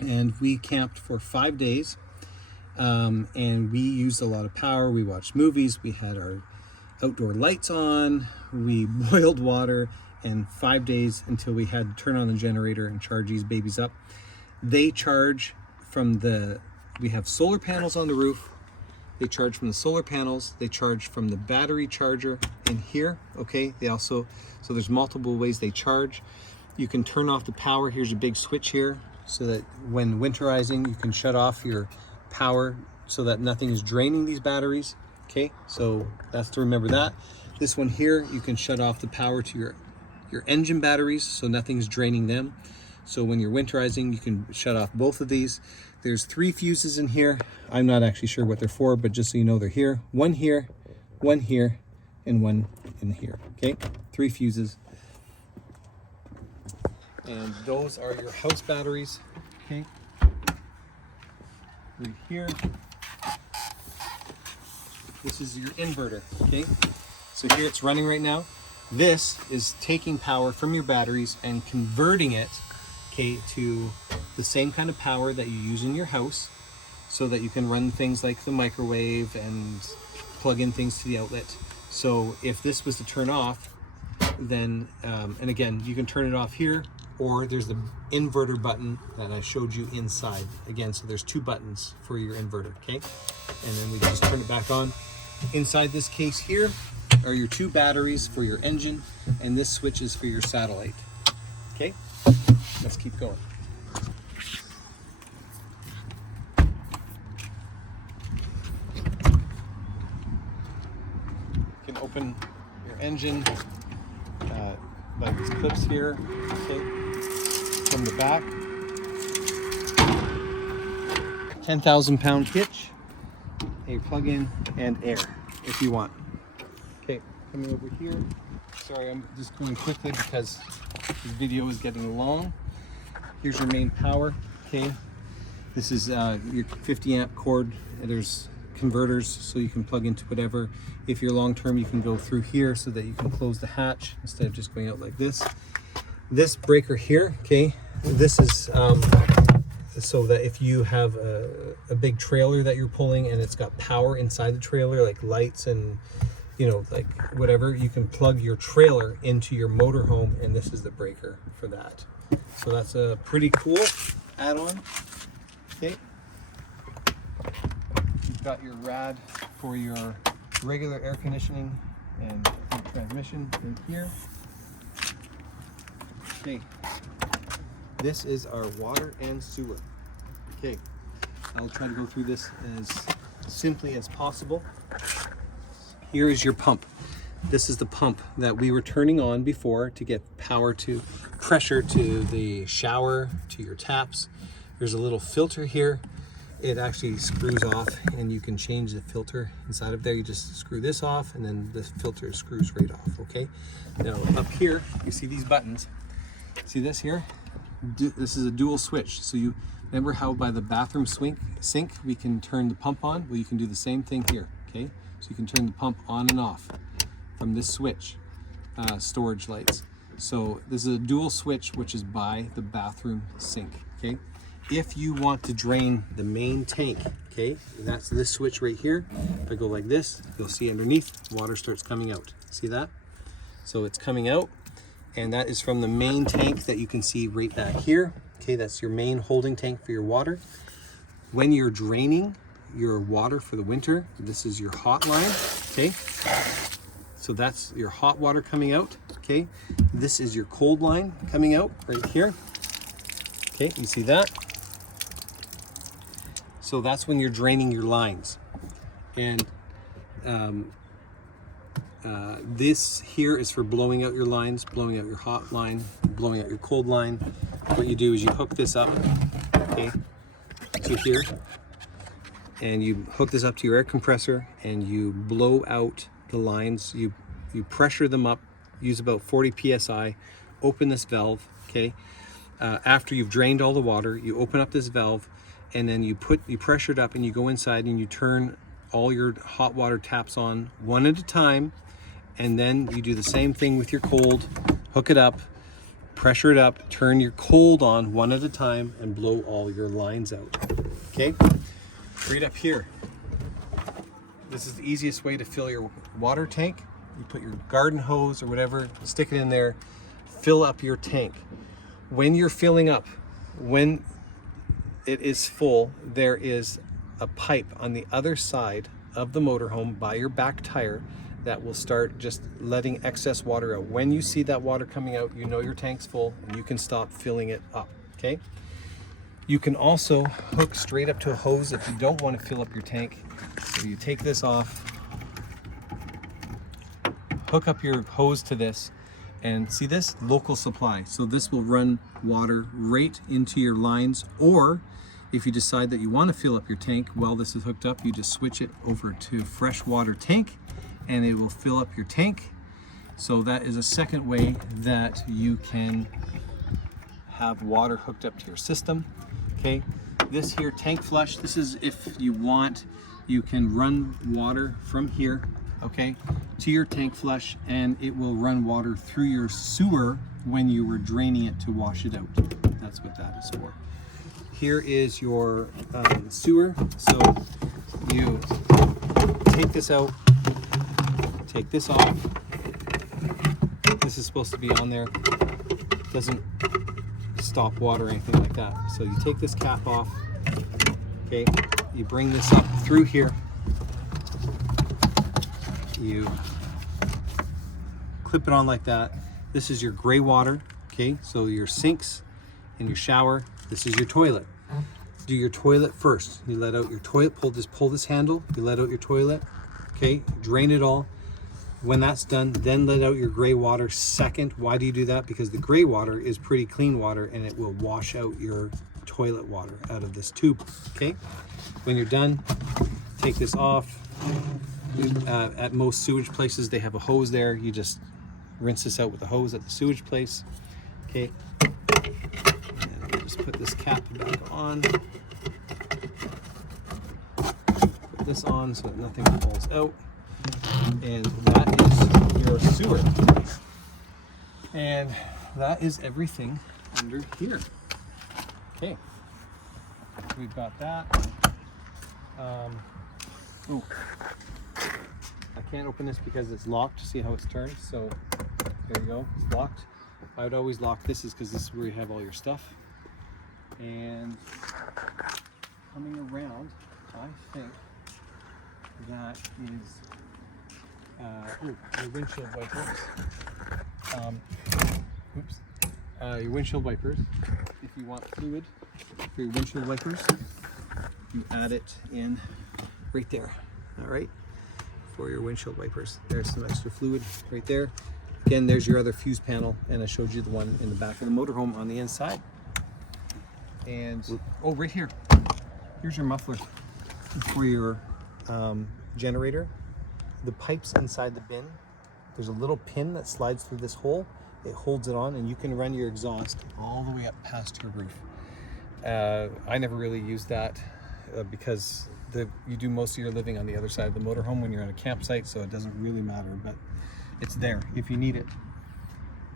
and we camped for 5 days, and we used a lot of power. We watched movies, we had our outdoor lights on, we boiled water, and 5 days until we had to turn on the generator and charge these babies up. They charge from we have solar panels on the roof. They charge from the solar panels. They charge from the battery charger in here, okay? They also, so there's multiple ways they charge. You can turn off the power. Here's a big switch here so that when winterizing, you can shut off your power so that nothing is draining these batteries. Okay, so that's to remember that. This one here, you can shut off the power to your engine batteries so nothing's draining them. So when you're winterizing, you can shut off both of these. There's 3 fuses in here. I'm not actually sure what they're for, but just so you know, they're here. One here, and one in here, okay? 3 fuses. And those are your house batteries, okay? Right here. This is your inverter, okay? So here it's running right now. This is taking power from your batteries and converting it, okay, to the same kind of power that you use in your house so that you can run things like the microwave and plug in things to the outlet. So if this was to turn off, then, and again, you can turn it off here, or there's the inverter button that I showed you inside. Again, so there's 2 buttons for your inverter, okay? And then we just turn it back on. Inside this case here are your 2 batteries for your engine, and this switch is for your satellite. Okay, let's keep going. You can open your engine by these clips here, okay, from the back. 10,000 pound hitch, a plug-in, and air if you want. Okay, coming over here. Sorry, I'm just going quickly because this video is getting long. Here's your main power, okay? This is your 50 amp cord. There's converters so you can plug into whatever. If you're long term, you can go through here so that you can close the hatch instead of just going out like this. This breaker here, okay, this is so that if you have a big trailer that you're pulling and it's got power inside the trailer, like lights and, you know, like whatever, you can plug your trailer into your motorhome, and this is the breaker for that. So that's a pretty cool add-on. Okay. You've got your rad for your regular air conditioning and your transmission in here. Okay. This is our water and sewer. Okay. I'll try to go through this as simply as possible. Here is your pump. This is the pump that we were turning on before to get power to pressure to the shower, to your taps. There's a little filter here. It actually screws off, and you can change the filter inside of there. You just screw this off, and then the filter screws right off, okay? Now up here, you see these buttons. See this here? This is a dual switch. So you remember how by the bathroom sink we can turn the pump on? Well, you can do the same thing here, okay? So you can turn the pump on and off from this switch, storage lights. So this is a dual switch, which is by the bathroom sink, okay? If you want to drain the main tank, okay, that's this switch right here. If I go like this, you'll see underneath, water starts coming out. See that? So it's coming out, and that is from the main tank that you can see right back here. Okay, that's your main holding tank for your water. When you're draining your water for the winter, this is your hot line, okay? So that's your hot water coming out, okay? This is your cold line coming out right here. Okay, you see that? So that's when you're draining your lines. And this here is for blowing out your lines, blowing out your hot line, blowing out your cold line. What you do is you hook this up, okay, to here, and you hook this up to your air compressor, and you blow out the lines. You pressure them up, use about 40 psi, open this valve, okay? After you've drained all the water, you open up this valve, and then you pressure it up, and you go inside and you turn all your hot water taps on one at a time, and then you do the same thing with your cold. Hook it up, pressure it up, turn your cold on one at a time, and blow all your lines out. Okay? Right up here. This is the easiest way to fill your water tank. You put your garden hose or whatever, stick it in there, fill up your tank. When you're filling up, when it is full, there is a pipe on the other side of the motorhome by your back tire that will start just letting excess water out. When you see that water coming out, you know your tank's full, and you can stop filling it up, okay? You can also hook straight up to a hose if you don't want to fill up your tank. So you take this off, hook up your hose to this, and see this? Local supply. So this will run water right into your lines, or if you decide that you want to fill up your tank while this is hooked up, you just switch it over to fresh water tank, and it will fill up your tank. So that is a second way that you can have water hooked up to your system. Okay, this here tank flush, this is if you want, you can run water from here, okay, to your tank flush, and it will run water through your sewer when you were draining it to wash it out. That's what that is for. Here is your sewer. So you take this out, take this off. This is supposed to be on there. Doesn't stop water or anything like that. So you take this cap off, okay, you bring this up through here, you clip it on like that. This is your gray water, okay, so your sinks and your shower. This is your toilet. Do your toilet first. You let out your toilet, pull this handle, you let out your toilet, okay, drain it all. When that's done, then let out your gray water second. Why do you do that? Because the gray water is pretty clean water, and it will wash out your toilet water out of this tube, okay? When you're done, take this off. At most sewage places, they have a hose there. You just rinse this out with the hose at the sewage place, okay? And just put this cap back on. Put this on so that nothing falls out. And that is your sewer. And that is everything under here. Okay, we've got that. Oh, I can't open this because it's locked. See how it's turned? So there you go, it's locked. I would always lock this because this is where you have all your stuff. And coming around, I think that is your windshield wipers. Your windshield wipers. If you want fluid for your windshield wipers, you add it in right there. All right, for your windshield wipers. There's some extra fluid right there. Again, there's your other fuse panel, and I showed you the one in the back of the motorhome on the inside. And oh, right here, here's your muffler for your generator. The pipes inside the bin, there's a little pin that slides through this hole. It holds it on, and you can run your exhaust all the way up past your roof. I never really used that because you do most of your living on the other side of the motorhome when you're on a campsite, so it doesn't really matter, but it's there if you need it.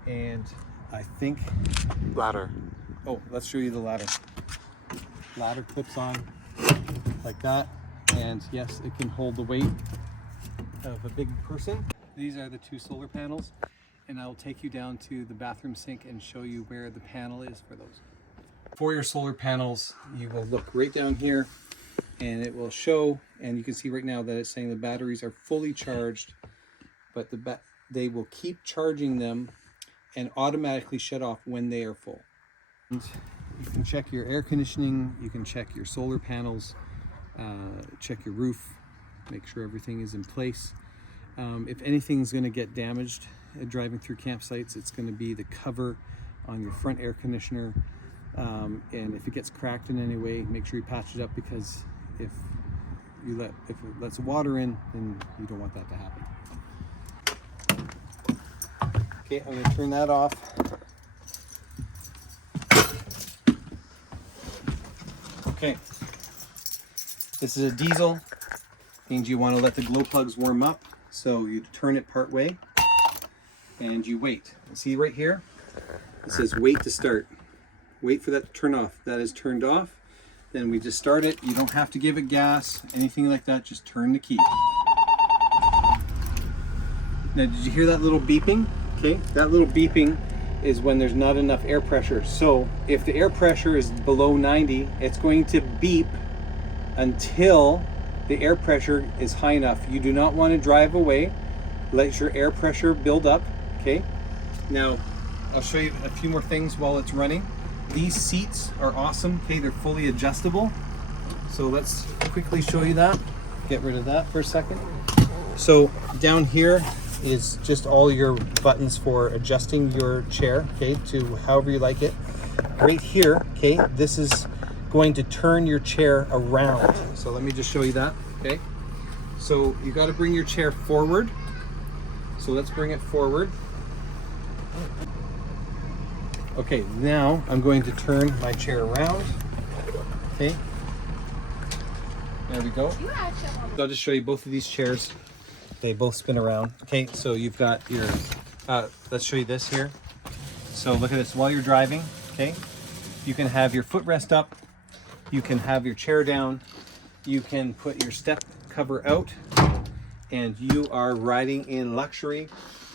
And I think Ladder. Oh, let's show you the ladder. Ladder clips on like that, and yes, it can hold the weight of a big person. These are the 2 solar panels, and I'll take you down to the bathroom sink and show you where the panel is for those. For your solar panels, you will look right down here, and it will show, and you can see right now that it's saying the batteries are fully charged, but they will keep charging them and automatically shut off when they are full. And you can check your air conditioning, you can check your solar panels, check your roof, make sure everything is in place. If anything's going to get damaged driving through campsites, it's going to be the cover on your front air conditioner. And if it gets cracked in any way, make sure you patch it up, because if it lets water in, then you don't want that to happen. Okay, I'm going to turn that off. Okay, this is a diesel, means you want to let the glow plugs warm up. So you turn it part way and you wait. See right here, it says wait to start. Wait for that to turn off. That is turned off. Then we just start it. You don't have to give it gas, anything like that. Just turn the key. Now, did you hear that little beeping? Okay, that little beeping is when there's not enough air pressure. So if the air pressure is below 90, it's going to beep until the air pressure is high enough. You do not want to drive away. Let your air pressure build up. Okay, now I'll show you a few more things while it's running. These seats are awesome. Okay, they're fully adjustable. So let's quickly show you that. Get rid of that for a second. So down here is just all your buttons for adjusting your chair, okay, to however you like it. Right here, okay, this is going to turn your chair around. So let me just show you that, okay? So you got to bring your chair forward. So let's bring it forward. Okay, now I'm going to turn my chair around. Okay, there we go. I'll just show you both of these chairs. They both spin around. Okay, so you've got your, let's show you this here. So look at this, while you're driving, okay, you can have your footrest up, you can have your chair down, you can put your step cover out, and you are riding in luxury,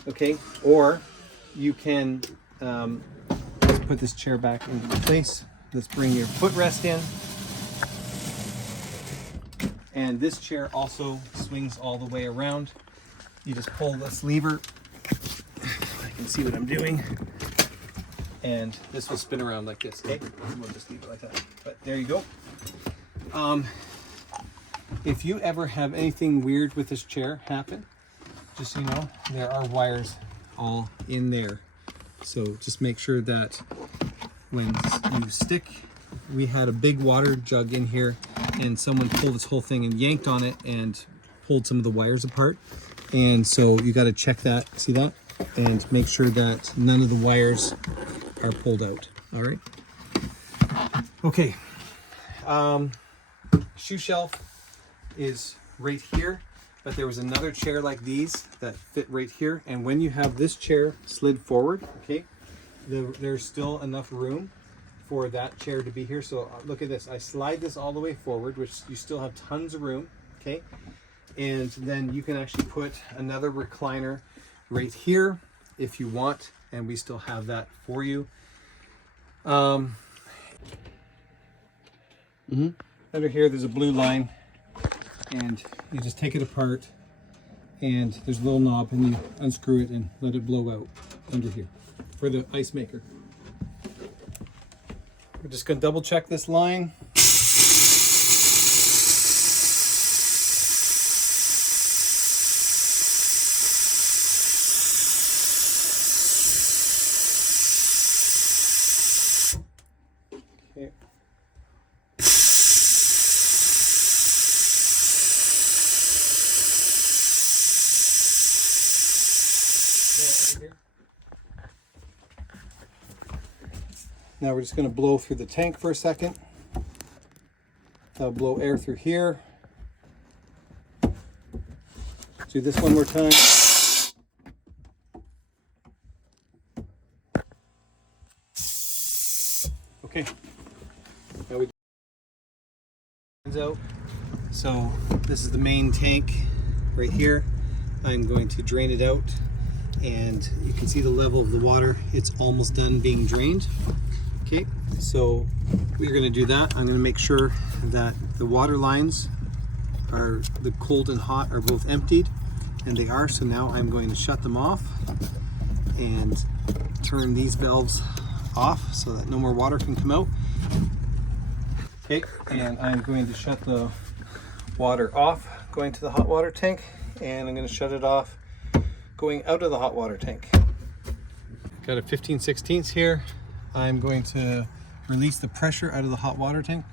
okay? Or you can, let's put this chair back into place. Let's bring your footrest in. And this chair also swings all the way around. You just pull this lever. I can see what I'm doing. And this will spin around like this, okay? We'll just leave it like that. But there you go. If you ever have anything weird with this chair happen, just so you know, there are wires all in there. So just make sure that when you stick, we had a big water jug in here, and someone pulled this whole thing and yanked on it and pulled some of the wires apart. And so you got to check that, see that? And make sure that none of the wires are pulled out, all right? Okay, shoe shelf is right here, but there was another chair like these that fit right here. And when you have this chair slid forward, okay, there's still enough room for that chair to be here. So look at this. I slide this all the way forward, which you still have tons of room. Okay. And then you can actually put another recliner right here if you want. And we still have that for you. Under here, there's a blue line. And you just take it apart. And there's a little knob and you unscrew it and let it blow out under here for the ice maker. We're just going to double check this line. Okay. Now we're just going to blow through the tank for a second. That'll blow air through here. Do this one more time. Okay. Now we out. So this is the main tank right here. I'm going to drain it out, and you can see the level of the water. It's almost done being drained. Okay, so we're going to do that. I'm going to make sure that the water lines are, the cold and hot are both emptied, and they are. So now I'm going to shut them off and turn these valves off so that no more water can come out. Okay, and I'm going to shut the water off going to the hot water tank, and I'm going to shut it off going out of the hot water tank. Got a 15/16 here. I'm going to release the pressure out of the hot water tank.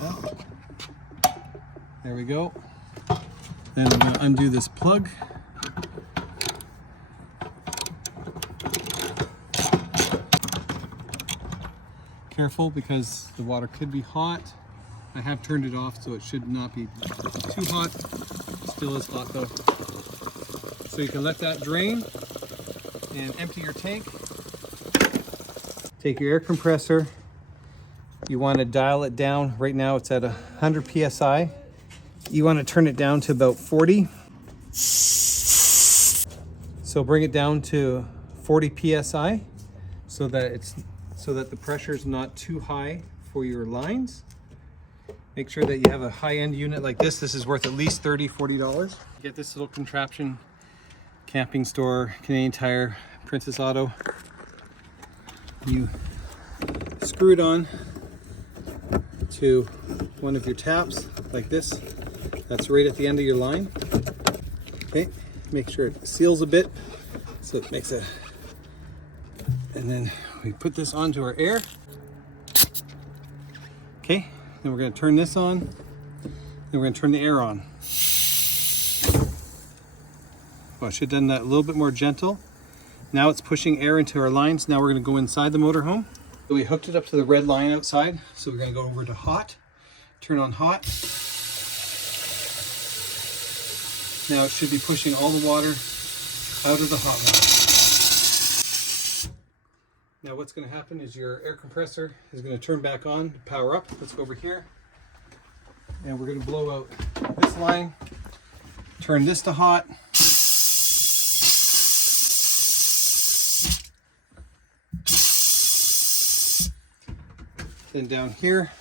Okay. There we go. Then I'm going to undo this plug. Careful, because the water could be hot. I have turned it off, so it should not be too hot. Still is hot though. So you can let that drain and empty your tank. Take your air compressor. You want to dial it down. Right now it's at 100 psi. You want to turn it down to about 40. So bring it down to 40 psi so that the pressure is not too high for your lines. Make sure that you have a high-end unit like this. This is worth at least $30, $40. Get this little contraption, camping store, Canadian Tire, Princess Auto. You screw it on to one of your taps like this. That's right at the end of your line. Okay, make sure it seals a bit so it makes a, and then we put this onto our air. Okay, then we're going to turn this on. Then we're going to turn the air on. Well, I should have done that a little bit more gentle. Now it's pushing air into our lines. Now we're going to go inside the motorhome. So we hooked it up to the red line outside. So we're going to go over to hot. Turn on hot. Now it should be pushing all the water out of the hot water. Now what's going to happen is your air compressor is going to turn back on, power up. Let's go over here. And we're going to blow out this line. Turn this to hot. Then down here,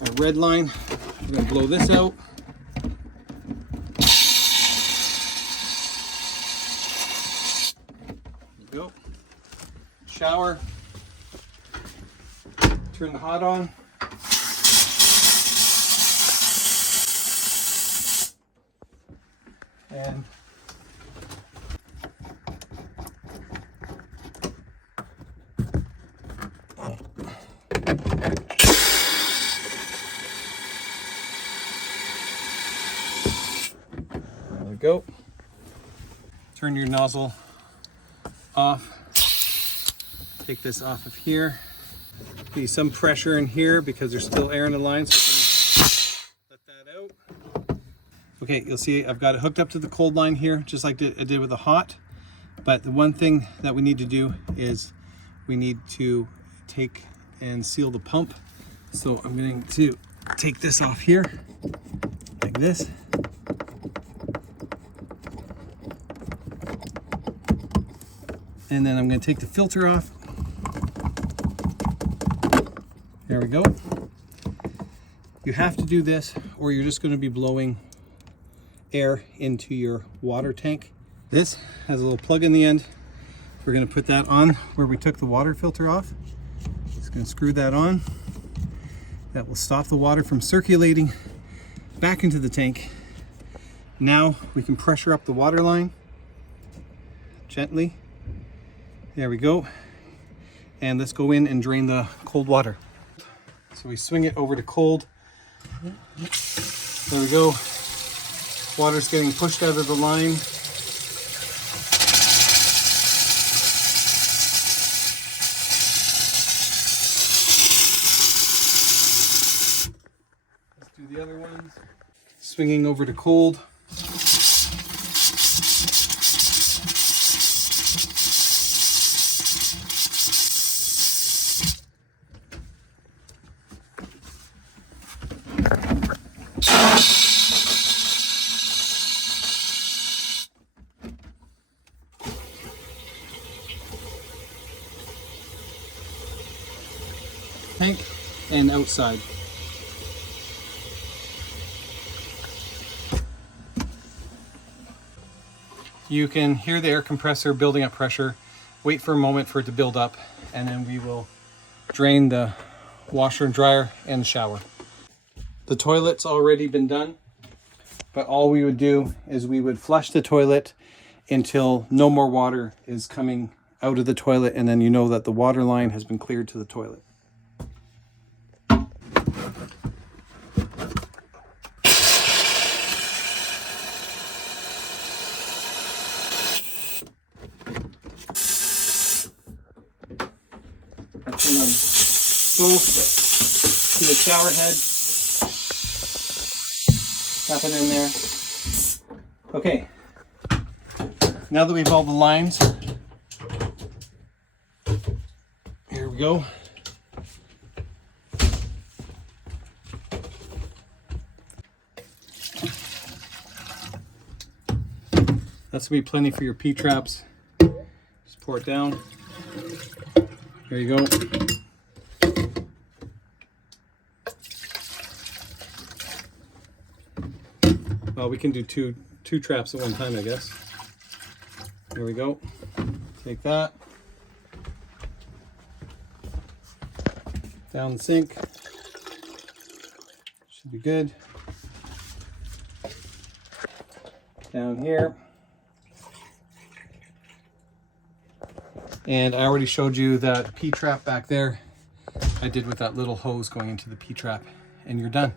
our red line, we're going to blow this out. There you go. Shower. Turn the hot on. And there we go. Turn your nozzle off. Take this off of here. Be some pressure in here because there's still air in the line, so let that out. Okay, you'll see I've got it hooked up to the cold line here, just like I did with the hot. But the one thing that we need to do is we need to take and seal the pump. So I'm going to take this off here, like this. And then I'm going to take the filter off. There we go. You have to do this or you're just going to be blowing air into your water tank. This has a little plug in the end. We're going to put that on where we took the water filter off. Just going to screw that on. That will stop the water from circulating back into the tank. Now we can pressure up the water line gently. There we go. And let's go in and drain the cold water. So we swing it over to cold. There we go. Water's getting pushed out of the line. Let's do the other ones. Swinging over to cold. Tank and outside. You can hear the air compressor building up pressure. Wait for a moment for it to build up, and then we will drain the washer and dryer and the shower. The toilet's already been done, but all we would do is we would flush the toilet until no more water is coming out of the toilet, and then you know that the water line has been cleared to the toilet. Turn on stove to the shower head. Tap it in there. Okay. Now that we've all the lines, here we go. That's gonna be plenty for your P-traps. Just pour it down. There you go. Well, we can do two traps at one time, I guess. There we go. Take that. Down the sink. Should be good. Down here. And I already showed you that P-trap back there. I did with that little hose going into the P-trap, and you're done.